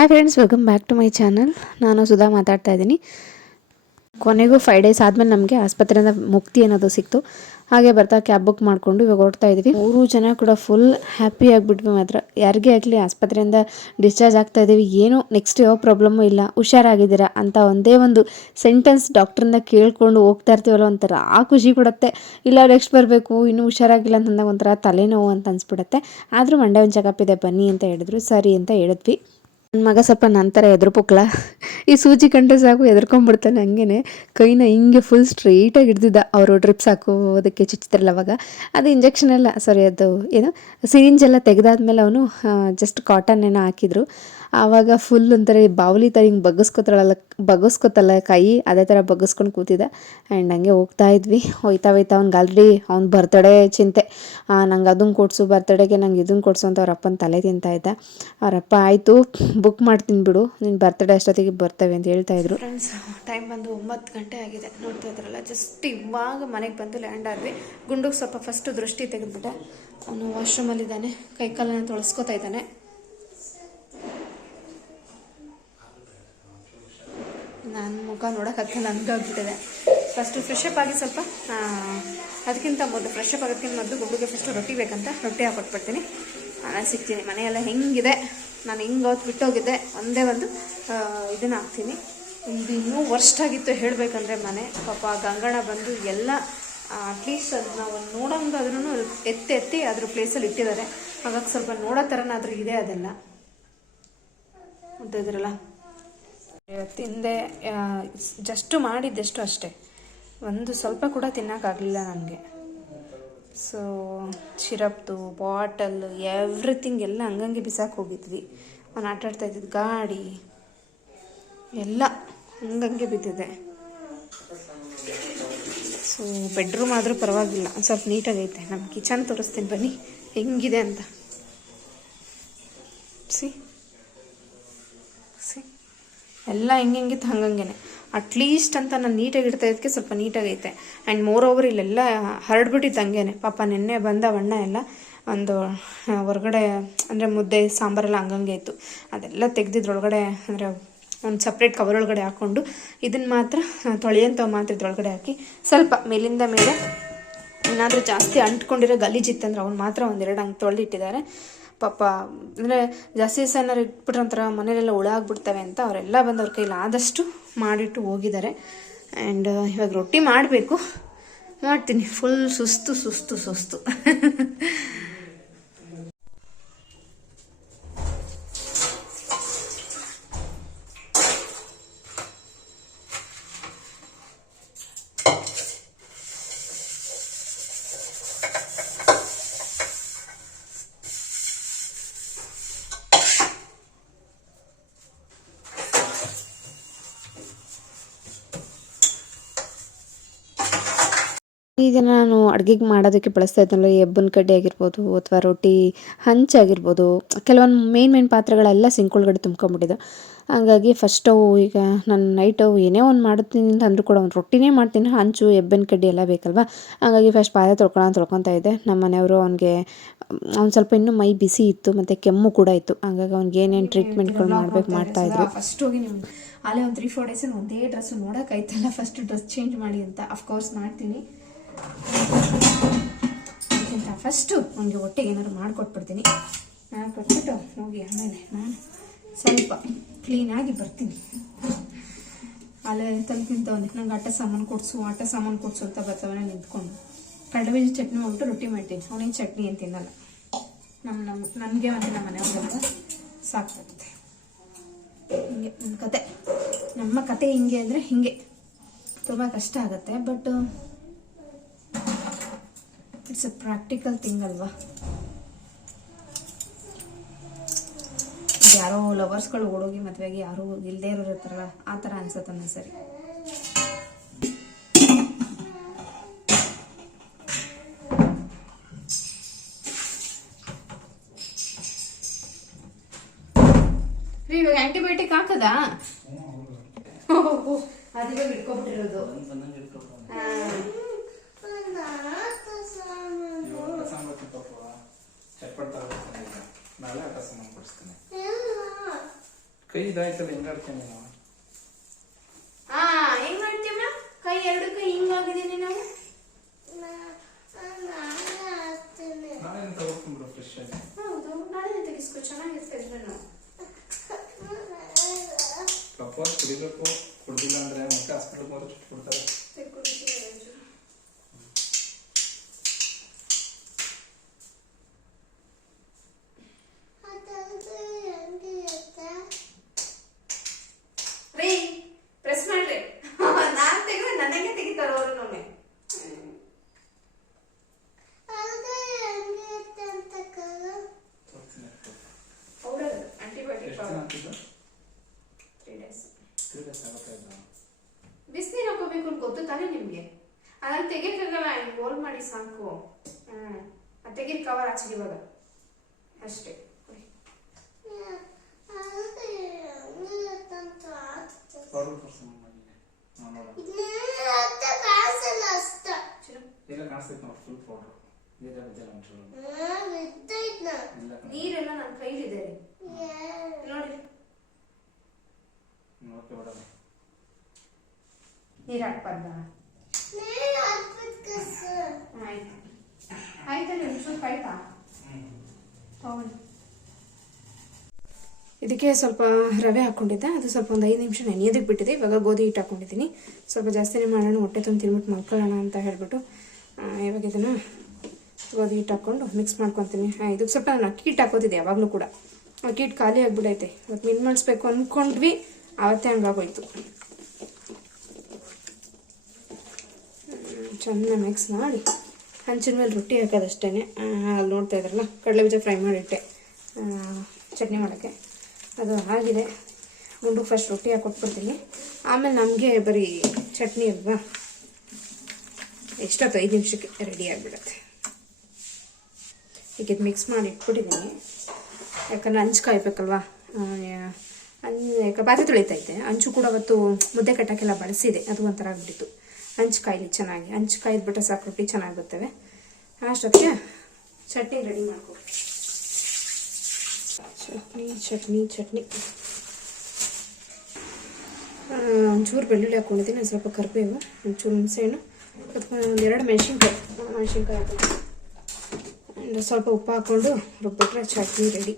Hi friends welcome back to my channel ನಾನು ಸುಧಾ ಮಾತಾಡ್ತಾ ಇದ್ದೀನಿ. ಕೊನೆಗೂ ಫೈವ್ ಡೇಸ್ ಆದಮೇಲೆ ನಮಗೆ ಆಸ್ಪತ್ರೆಯಿಂದ ಮುಕ್ತಿ ಅನ್ನೋದು ಸಿಕ್ತು. ಹಾಗೆ ಬರ್ತಾ ಕ್ಯಾಬ್ ಬುಕ್ ಮಾಡಿಕೊಂಡು ಇವಾಗ ಓಡ್ತಾ ಇದ್ವಿ ಮೂರು ಜನ ಕೂಡ ಫುಲ್ ಹ್ಯಾಪಿ ಆಗಿಬಿಟ್ವಿ ಮಾತ್ರ. ಯಾರಿಗೇ ಆಗಲಿ ಆಸ್ಪತ್ರೆಯಿಂದ ಡಿಸ್ಚಾರ್ಜ್ ಆಗ್ತಾ ಇದ್ದೀವಿ. ಏನು ನೆಕ್ಸ್ಟ್ ಯಾವ ಪ್ರಾಬ್ಲಮ್ಮು ಇಲ್ಲ. ಹುಷಾರಾಗಿದ್ದೀರಾ ಅಂತ ಒಂದೇ ಒಂದು ಸೆಂಟೆನ್ಸ್ ಡಾಕ್ಟ್ರಿಂದ ಕೇಳ್ಕೊಂಡು ಹೋಗ್ತಾ ಇರ್ತೀವಲ್ಲ ಒಂಥರ ಆ ಖುಷಿ ಕೊಡುತ್ತೆ. ಇಲ್ಲ ನೆಕ್ಸ್ಟ್ ಬರಬೇಕು, ಇನ್ನೂ ಹುಷಾರಾಗಿಲ್ಲ ಅಂತಂದಾಗ ಒಂಥರ ತಲೆನೋವು ಅಂತ ಅನಿಸ್ಬಿಡುತ್ತೆ. ಆದರೂ ಮಂಡೆ ಒಂದು ಚೆಕಪ್ ಇದೆ, ಬನ್ನಿ ಅಂತ ಹೇಳಿದ್ರು. ಸರಿ ಅಂತ ಹೇಳಿದ್ವಿ. ನನ್ನ ಮಗ ಸ್ವಲ್ಪ ನಂತರ ಪುಕ್ಲ ಈ ಸೂಜಿ ಕಂಡ್ರೆ ಸಾಕು ಎದ್ಕೊಂಡ್ಬಿಡ್ತಾನೆ ಹಂಗೇನೆ. ಕೈನ ಹಿಂಗೆ ಫುಲ್ ಸ್ಟ್ರೈಟಾಗಿ ಹಿಡ್ದಿದ್ದ ಅವರು ಡ್ರಿಪ್ಸ್ ಹಾಕೋದಕ್ಕೆ ಚುಚ್ಚಿದ್ರಲ್ಲ ಅವಾಗ. ಅದು ಇಂಜೆಕ್ಷನ್ ಎಲ್ಲ ಸಾರಿ ಅದು, ಏನು ಸಿರಿಂಜ್ ಎಲ್ಲ ತೆಗೆದಾದ್ಮೇಲೆ ಅವನು ಜಸ್ಟ್ ಕಾಟನ್ ಏನೋ ಹಾಕಿದ್ರು. ಆವಾಗ ಫುಲ್ ಒಂಥರ ಬಾವಲಿ ಥರ ಹಿಂಗೆ ಬಗ್ಗಿಸ್ಕೊತಾಳಲ್ಲ ಬಗ್ಗಿಸ್ಕೊತಲ್ಲ ಕೈ, ಅದೇ ಥರ ಬಗ್ಗಿಸ್ಕೊಂಡು ಕೂತಿದ್ದೆ. ಆ್ಯಂಡ್ ಹಂಗೆ ಹೋಗ್ತಾ ಇದ್ವಿ. ಹೋಯ್ತಾ ಹೋಯ್ತಾ ಅವ್ನಿಗೆ ಆಲ್ರೆಡಿ ಅವ್ನ ಬರ್ತಡೇ ಚಿಂತೆ. ನಂಗೆ ಅದನ್ನು ಕೊಡಿಸು ಬರ್ತಡೇಗೆ ನಂಗೆ ಇದನ್ನು ಕೊಡಿಸು ಅಂತ ಅವರಪ್ಪನ ತಲೆ ತಿಂತಾ ಇದ್ದ. ಅವರಪ್ಪ ಆಯಿತು ಬುಕ್ ಮಾಡ್ತೀನಿ ಬಿಡು. ನಿನ್ನ ಬರ್ತಡೇ ಅಷ್ಟೊತ್ತಿಗೆ ಬರ್ತೇವೆ ಅಂತ ಹೇಳ್ತಾ ಇದ್ರು. ಫ್ರೆಂಡ್ಸ್ ಟೈಮ್ ಬಂದು ಒಂಬತ್ತು ಗಂಟೆ ಆಗಿದೆ. ನೋಡ್ತಾ ಇದ್ರಲ್ಲ ಜಸ್ಟ್ ಇವಾಗ ಮನೆಗೆ ಬಂದು ಲ್ಯಾಂಡ್ ಆದ್ವಿ. ಗುಂಡುಗೆ ಸ್ವಲ್ಪ ಫಸ್ಟ್ ದೃಷ್ಟಿ ತೆಗೆದ್ಬಿಟ್ಟೆ. ಅವನು ವಾಶ್ರೂಮಲ್ಲಿದ್ದಾನೆ ಕೈಕಾಲನ್ನು ತೊಳಸ್ಕೊತಾ ಇದ್ದಾನೆ. ನನ್ನ ಮುಖ ನೋಡೋಕ್ಕಾಗ್ತದೆ ನನಗಾಗ್ಬಿಟ್ಟಿದೆ ಫಸ್ಟು ಫ್ರೆಶಪ್ ಆಗಿ ಸ್ವಲ್ಪ ಅದಕ್ಕಿಂತ ಮೊದಲು ಫ್ರೆಶಪ್ ಆಗೋದಕ್ಕಿಂತ ಮೊದಲು ಗುಡ್ಡಿಗೆ ಫಸ್ಟು ರೊಟ್ಟಿ ಬೇಕಂತ ರೊಟ್ಟಿ ಹಾಕೊಟ್ಬಿಡ್ತೀನಿ ನಾನು ಸಿಗ್ತೀನಿ, ಮನೆಯೆಲ್ಲ ಹೆಂಗಿದೆ? ನಾನು ಹಿಂಗೆ ಅವತ್ತು ಬಿಟ್ಟೋಗಿದ್ದೆ? ಒಂದೇ ಒಂದು ಇದನ್ನು ಹಾಕ್ತೀನಿ. ಇದು ಇನ್ನೂ ವರ್ಸ್ಟ್ ಆಗಿತ್ತು ಹೇಳಬೇಕಂದ್ರೆ ಮನೆ. ಪಾಪ ಗಂಗಣ ಬಂದು ಎಲ್ಲ ಅಟ್ಲೀಸ್ಟ್ ಅದನ್ನ ಒಂದು ನೋಡೋಂಗಾದ್ರೂ ಎತ್ತಿ ಎತ್ತಿ ಅದ್ರ ಪ್ಲೇಸಲ್ಲಿ ಇಟ್ಟಿದ್ದಾರೆ. ಹಾಗಾಗಿ ಸ್ವಲ್ಪ ನೋಡೋ ಥರನಾದ್ರೂ ಇದೆ ಅದೆಲ್ಲ. ಅಂತ ಇದ್ರಲ್ಲ? ತಿಂದೆ ಜಸ್ಟು ಮಾಡಿದ್ದೆಷ್ಟು ಅಷ್ಟೇ. ಒಂದು ಸ್ವಲ್ಪ ಕೂಡ ತಿನ್ನೋಕ್ಕಾಗಲಿಲ್ಲ ನನಗೆ. ಸೊ ಶಿರಪ್ದು, ಬಾಟಲ್ ಎವ್ರಿಥಿಂಗ್ ಎಲ್ಲ ಹಂಗಂಗೆ ಬಿಸಾಕ್ ಹೋಗಿದ್ವಿ. ನಾನು ಆಟಾಡ್ತಾ ಇದ್ದಿದ್ದು ಗಾಡಿ, ಎಲ್ಲ ಹಂಗಂಗೆ ಬಿದ್ದಿದೆ. ಸೊ ಬೆಡ್ರೂಮ್ ಆದರೂ ಪರವಾಗಿಲ್ಲ. ಒಂದು ಸ್ವಲ್ಪ ನೀಟಾಗೈತೆ ನಮ್ಮ ಕಿಚನ್ ತೋರಿಸ್ತೀನಿ ಬನ್ನಿ. ಹೆಂಗಿದೆ ಅಂತ. ಸಿ ಎಲ್ಲ ಹೆಂಗೆ ಹೆಂಗಿತ್ತು ಹಂಗಂಗೆನೆ. ಅಟ್ಲೀಸ್ಟ್ ಅಂತ ನಾನು ನೀಟಾಗಿ ಇಡ್ತಾ ಇದಕ್ಕೆ ಸ್ವಲ್ಪ ನೀಟಾಗೈತೆ ಆ್ಯಂಡ್ ಮೋರ್ ಓವರ್ ಇಲ್ಲೆಲ್ಲ ಹರಡ್ಬಿಟ್ಟಿತ್ತು ಹಂಗೇನೆ. ಪಾಪ ನಿನ್ನೆ ಬಂದ ಬಣ್ಣ ಎಲ್ಲ ಒಂದು ಹೊರಗಡೆ ಅಂದರೆ ಮುದ್ದೆ ಸಾಂಬಾರೆಲ್ಲ ಹಂಗಂಗೆ ಇತ್ತು. ಅದೆಲ್ಲ ತೆಗ್ದಿದ್ರೊಳಗಡೆ ಅಂದರೆ ಒಂದು ಸಪ್ರೇಟ್ ಕವರ್ ಒಳಗಡೆ ಹಾಕ್ಕೊಂಡು ಇದನ್ನು ಮಾತ್ರ ತೊಳೆಯಂತ ಮಾತ್ರ ಇದ್ರೊಳಗಡೆ ಹಾಕಿ ಸ್ವಲ್ಪ ಮೇಲಿಂದ ಮೇಲೆ ಏನಾದರೂ ಜಾಸ್ತಿ ಅಂಟ್ಕೊಂಡಿರೋ ಗಲೀಜಿತ್ತಂದ್ರೆ ಅವ್ನು ಮಾತ್ರ ಒಂದೆರಡು ಹಂಗೆ ತೊಳೆದಿಟ್ಟಿದ್ದಾರೆ. ಪಾಪ, ಅಂದರೆ ಜಾಸ್ತಿ ದಿವಸ ಏನಾರು ಒಂಥರ ಮನೇಲೆಲ್ಲ ಹುಳ ಆಗ್ಬಿಡ್ತವೆ ಅಂತ ಅವರೆಲ್ಲ ಬಂದು ಅವ್ರ ಕೈಲಿ ಆದಷ್ಟು ಮಾಡಿಟ್ಟು ಹೋಗಿದ್ದಾರೆ. ಆ್ಯಂಡ್ ಇವಾಗ ರೊಟ್ಟಿ ಮಾಡಬೇಕು. ಮಾಡ್ತೀನಿ. ಫುಲ್ ಸುಸ್ತು ಸುಸ್ತು ಸುಸ್ತು. ನಾನು ಅಡುಗೆಗೆ ಮಾಡೋದಕ್ಕೆ ಬಳಸ್ತಾ ಇದ್ದಲ್ಲ ಎಬ್ಬನ ಕಡ್ಡಿ ಆಗಿರ್ಬೋದು ಅಥವಾ ರೊಟ್ಟಿ ಹಂಚಾಗಿರ್ಬೋದು ಕೆಲವೊಂದು ಮೇನ್ ಮೇನ್ ಪಾತ್ರೆಗಳೆಲ್ಲ ಸಿಂಕ್ ಒಳಗಡೆ ಹಾಗಾಗಿ ಹಾಗಾಗಿ ಅವು ಈಗ ನಾನು ನೈಟು ಏನೇ ಒಂದು ಮಾಡ್ತೀನಿ ಅಂತ ಅಂದರೂ ಕೂಡ ಒಂದು ರೊಟ್ಟಿನೇ ಮಾಡ್ತೀನಿ. ಹಂಚು ಎಬ್ಬನ ಕಡ್ಡಿ ಎಲ್ಲ ಬೇಕಲ್ವಾ? ಹಾಗಾಗಿ ಫಸ್ಟ್ ಪಾತ್ರೆ ತೊಳ್ಕೊಳ್ಳೋ ತೊಳ್ಕೊತಾ ಇದ್ದೆ. ನಮ್ಮ ಮನೆಯವರು ಅವನಿಗೆ ಅವ್ನು ಸ್ವಲ್ಪ ಇನ್ನೂ ಮೈ ಬಿಸಿ ಇತ್ತು ಮತ್ತು ಕೆಮ್ಮು ಕೂಡ ಇತ್ತು. ಹಾಗಾಗಿ ಅವ್ನಿಗೆ ಏನೇನು ಟ್ರೀಟ್ಮೆಂಟ್ಗಳು ಮಾಡ್ಬೇಕು ಮಾಡ್ತಾ ಇದ್ರು. ಫಸ್ಟ್ ಹೋಗಿ ನಿಮ್ಮ ಅಲ್ಲೇ ಒಂದು ತ್ರೀ ಫೋರ್ ಡೇಸ್ ಒಂದೇ ಡ್ರೆಸ್ ನೋಡೋಕ್ಕಾಯ್ತಲ್ಲ ಫಸ್ಟ್ ಡ್ರೆಸ್ ಚೇಂಜ್ ಮಾಡಿ ಅಂತ. ಅಫ್ಕೋರ್ಸ್ ಮಾಡ್ತೀನಿ. ಅದಕ್ಕಿಂತ ಫಸ್ಟು ಅವನಿಗೆ ಹೊಟ್ಟೆಗೆ ಏನಾದ್ರು ಮಾಡಿಕೊಟ್ಬಿಡ್ತೀನಿ. ನಾನು ಕೊಟ್ಬಿಟ್ಟು ಹೋಗಿ ಆಮೇಲೆ ನಾನು ಸ್ವಲ್ಪ ಕ್ಲೀನಾಗಿ ಬರ್ತೀನಿ. ಅಲ್ಲೇ ತಲೆ ತಿಂತವನೆ. ನಂಗೆ ಆಟ ಸಾಮಾನು ಕೊಡಿಸು ಆಟ ಸಾಮಾನು ಕೊಡಿಸು ಅಂತ ಬರ್ತವನ್ನ ನಿಂತ್ಕೊಂಡು. ಕಡಲೆ ಚಟ್ನಿ ಮಾಡ್ಬಿಟ್ಟು ರೊಟ್ಟಿ ಮಾಡ್ತೀನಿ. ಅವನೇನು ಚಟ್ನಿ ಏನು ತಿನ್ನಲ್ಲ. ನಮ್ಮ ನಮ್ಮ ನನಗೆ ಮತ್ತು ನಮ್ಮ ಮನೆಯವ್ರಿಗೆಲ್ಲ ಸಾಕಾಗುತ್ತೆ. ಹಿಂಗೆ ನನ್ನ ಕತೆ. ನಮ್ಮ ಕತೆ ಹಿಂಗೆ ಅಂದರೆ ಹಿಂಗೆ. ತುಂಬ ಕಷ್ಟ ಆಗುತ್ತೆ, but it's a practical thing ಅಲ್ವಾ? ಯಾರೋ ಲವರ್ಸ್ಗಳು ಓಡೋಗಿ ಮದುವೆಗೆ ಯಾರೂ ಇಲ್ಲದೆ ಇರೋರು ಇರ್ತಾರಲ್ಲ ಆ ಥರ ಅನ್ಸುತ್ತೆ ಒಂದೊಂದು ಸರಿ. ಇವಾಗ ಆಂಟಿಬಯೋಟಿಕ್ ಹಾಕದಾ? ಅದಿವಾಗ ಇಟ್ಕೊಬಿಟ್ಟಿರೋದು ಹಾ. ಚಟ್ಪಟ್ ನಾಳೆ ಆಟ ಸಾಮಾನು ಕೊಡಿಸ್ತೀನಿ. ಕೈ ಇದಾಯ್ತಲ್ಲ ಹಿಂಗಾಡ್ತೀನಿ ನಾವು ಹಾ ಹೆಂಗ್ ಮಾಡ್ತೀಯಮ್ಮ ಕೈ ಎರಡು ಕೈ ಹಿಂಗಾಗಿದ್ದೀನಿ ನಾವು? ತಗೋತೀನಿ ಫ್ರೆಶ್ ಆಗಿ? ಹೌದು ನಾಳೆ ತೆಗಿಸ್ಕೊ ಚೆನ್ನಾಗಿರುತ್ತೆ ಇದ್ರೂ ಪ್ರಪೋಸ್ ಕುಡಿಬೇಕು ಕುಡ್ದಿಲ್ಲ ಅಂದ್ರೆ ಮತ್ತೆ ಹಾಸ್ಪಿಟಲ್ಗೆ ಹೋದ್ರೆ ಕೊಡ್ತಾರೆ ರೀ ಪ್ರೆಸ್ ಮಾಡ್ರಿ ನಾನ್ ತೆಗೆದ್ರೆ ನನಗೆ ತೆಗಿತಾರ ಅವರು ನೊಮ್ಮೆ ತೋರಿಸ್ತೀನಿ ಪೌಡರ್ ಆಂಟಿಬಯೋಟಿಕ್ ಎಷ್ಟು ದಿನ ಪೌಡರ್ ಹಾಕಿದ್ದು ತ್ರೀ ಡೇಸ್ ತ್ರೀ ಡೇಸ್ ಆಗುತ್ತೆ ಇದು ಬಿಸಿನೀರು ಹಾಕೋಬೇಕು ಅಂತ ಗೊತ್ತು ತಾನೇ ನಿಮ್ಗೆ ಅದನ್ನ ತೆಗಿಯಕ್ಕಾಗಲ್ಲ ಹಿಂಗ್ ಗೋಲ್ ಮಾಡಿ ಸಾಕು ಹ್ಮ್ ಅದ್ ತೆಗೀರಿ ಕವರ್ ಆಚೆಗೆ ಇವಾಗ ಅಷ್ಟೇ ಕೊಡಿ. ಪೌಡರ್ ತೋರಿಸ್ತೀನಿ ನನಗೆ ನಾನು ನೋಡೋಣ ಚಿನ್ನು, ಇಲ್ಲ ಕಾಣಿಸ್ತೈತೆ ನೋಡಿ ಫುಲ್ ಪೌಡ್ರ್ ನೀರ ಬಿದ್ದಿಲ್ಲ ಒಂಚೂರು ಇಲ್ಲ ಕಣೆ. ನೀರೆಲ್ಲ ನನ್ನ ಕೈಲಿದೆ ರೀ ನೋಡಿ ಹ್ಮ್, ಓಕೆ ಬಿಡೋಣ ನೀರ್ ಹಾಕ್ಬಾರ್ದ ಆಯ್ತು. ಆಯ್ತಲ್ಲ ಒಂಚೂರು ಆಯ್ತಾ? ತಗೊಳ್ಳಿ. ಇದಕ್ಕೆ ಸ್ವಲ್ಪ ರವೆ ಹಾಕ್ಕೊಂಡಿದ್ದೆ. ಅದು ಸ್ವಲ್ಪ ಒಂದು ಐದು ನಿಮಿಷ ನೆನೆಯೋದಕ್ಕೆ ಬಿಟ್ಟಿದೆ. ಇವಾಗ ಗೋಧಿ ಹಿಟ್ಟು ಹಾಕ್ಕೊಂಡಿದ್ದೀನಿ. ಸ್ವಲ್ಪ ಜಾಸ್ತಿನೇ ಮಾಡೋಣ ಹೊಟ್ಟೆ ತುಂಬ ತಿನ್ಬಿಟ್ಟು ಮಲ್ಕೊಳ್ಳೋಣ ಅಂತ ಹೇಳ್ಬಿಟ್ಟು ಇವಾಗ ಇದನ್ನು ಗೋಧಿ ಹಿಟ್ಟು ಹಾಕ್ಕೊಂಡು ಮಿಕ್ಸ್ ಮಾಡ್ಕೊತೀನಿ. ಹಾಂ ಇದಕ್ಕೆ ಸ್ವಲ್ಪ ನಾನು ಅಕ್ಕಿ ಹಿಟ್ಟು ಹಾಕೋತಿದ್ದೆ ಯಾವಾಗಲೂ ಕೂಡ. ಅಕ್ಕಿ ಹಿಟ್ಟು ಖಾಲಿ ಆಗಿಬಿಡೈತೆ. ಇವತ್ತು ಮಿನ್ ಮಾಡಿಸ್ಬೇಕು ಅಂದ್ಕೊಂಡ್ವಿ ಆವತ್ತೇ ಹಂಗಾಗೋಯ್ತು ಚೆನ್ನಾಗಿ ಮಿಕ್ಸ್ ಮಾಡಿ. ಹಂಚಿನ ಮೇಲೆ ರೊಟ್ಟಿ ಹಾಕೋದಷ್ಟೇ ಅಲ್ಲಿ ನೋಡ್ತಾ ಇದ್ರಲ್ಲ, ಕಡಲೆ ಬೀಜ ಫ್ರೈ ಮಾಡಿಟ್ಟೆ. ಚಟ್ನಿ ಮಾಡೋಕ್ಕೆ. ಅದು ಆಗಿದೆ. ಗುಂಡು ಫಸ್ಟ್ ರೊಟ್ಟಿ ಹಾಕಿ ಕೊಟ್ಬಿಡ್ತೀನಿ. ಆಮೇಲೆ ನಮಗೆ ಬರೀ ಚಟ್ನಿ ಅಲ್ವಾ? ಎಷ್ಟೊತ್ತು ಐದು ನಿಮಿಷಕ್ಕೆ ರೆಡಿ ಆಗಿಬಿಡುತ್ತೆ. ಈಗ ಇದು ಮಿಕ್ಸ್ ಮಾಡಿ ಇಟ್ಬಿಟ್ಟಿದ್ದೀನಿ ಯಾಕಂದರೆ ಹಂಚು ಕಾಯ್ಬೇಕಲ್ವಾ? ಆ, ಬಾತಿ ತೊಳಿತೈತೆ ಹಂಚು ಕೂಡ ಅವತ್ತು ಮುದ್ದೆ ಕಟ್ಟೋಕ್ಕೆಲ್ಲ ಬಳಸಿದೆ. ಅದು ಒಂಥರ ಆಗ್ಬಿಟ್ಟಿತ್ತು. ಹಂಚು ಕಾಯಿಲಿ ಚೆನ್ನಾಗಿ. ಹಂಚು ಕಾಯ್ದುಬಿಟ್ರೆ ಸಾಕು ರೊಟ್ಟಿ ಚೆನ್ನಾಗಿ ಬರ್ತವೆ. ಅಷ್ಟೊತ್ತಿಗೆ ಚಟ್ನಿ ರೆಡಿ ಮಾಡ್ಕೊ. ಚಟ್ನಿ ಚಟ್ನಿ ಚಟ್ನಿ. ಒಂಚೂರು ಬೆಳ್ಳುಳ್ಳಿ ಹಾಕ್ಕೊಂಡಿದ್ದೀನಿ ಸ್ವಲ್ಪ ಕರಿಬೇವು ಒಂಚೂರು ಹುಣಸೆಹಣ್ಣು ಒಂದು ಎರಡು ಮೆಣಸಿನ್ಕಾಯಿ. ಮೆಣಸಿನ್ಕಾಯಿ ಹಾಕೊಂಡು ಸ್ವಲ್ಪ ಉಪ್ಪು ಹಾಕ್ಕೊಂಡು ರುಬ್ಬಿಟ್ರೆ ಚಟ್ನಿ ರೆಡಿ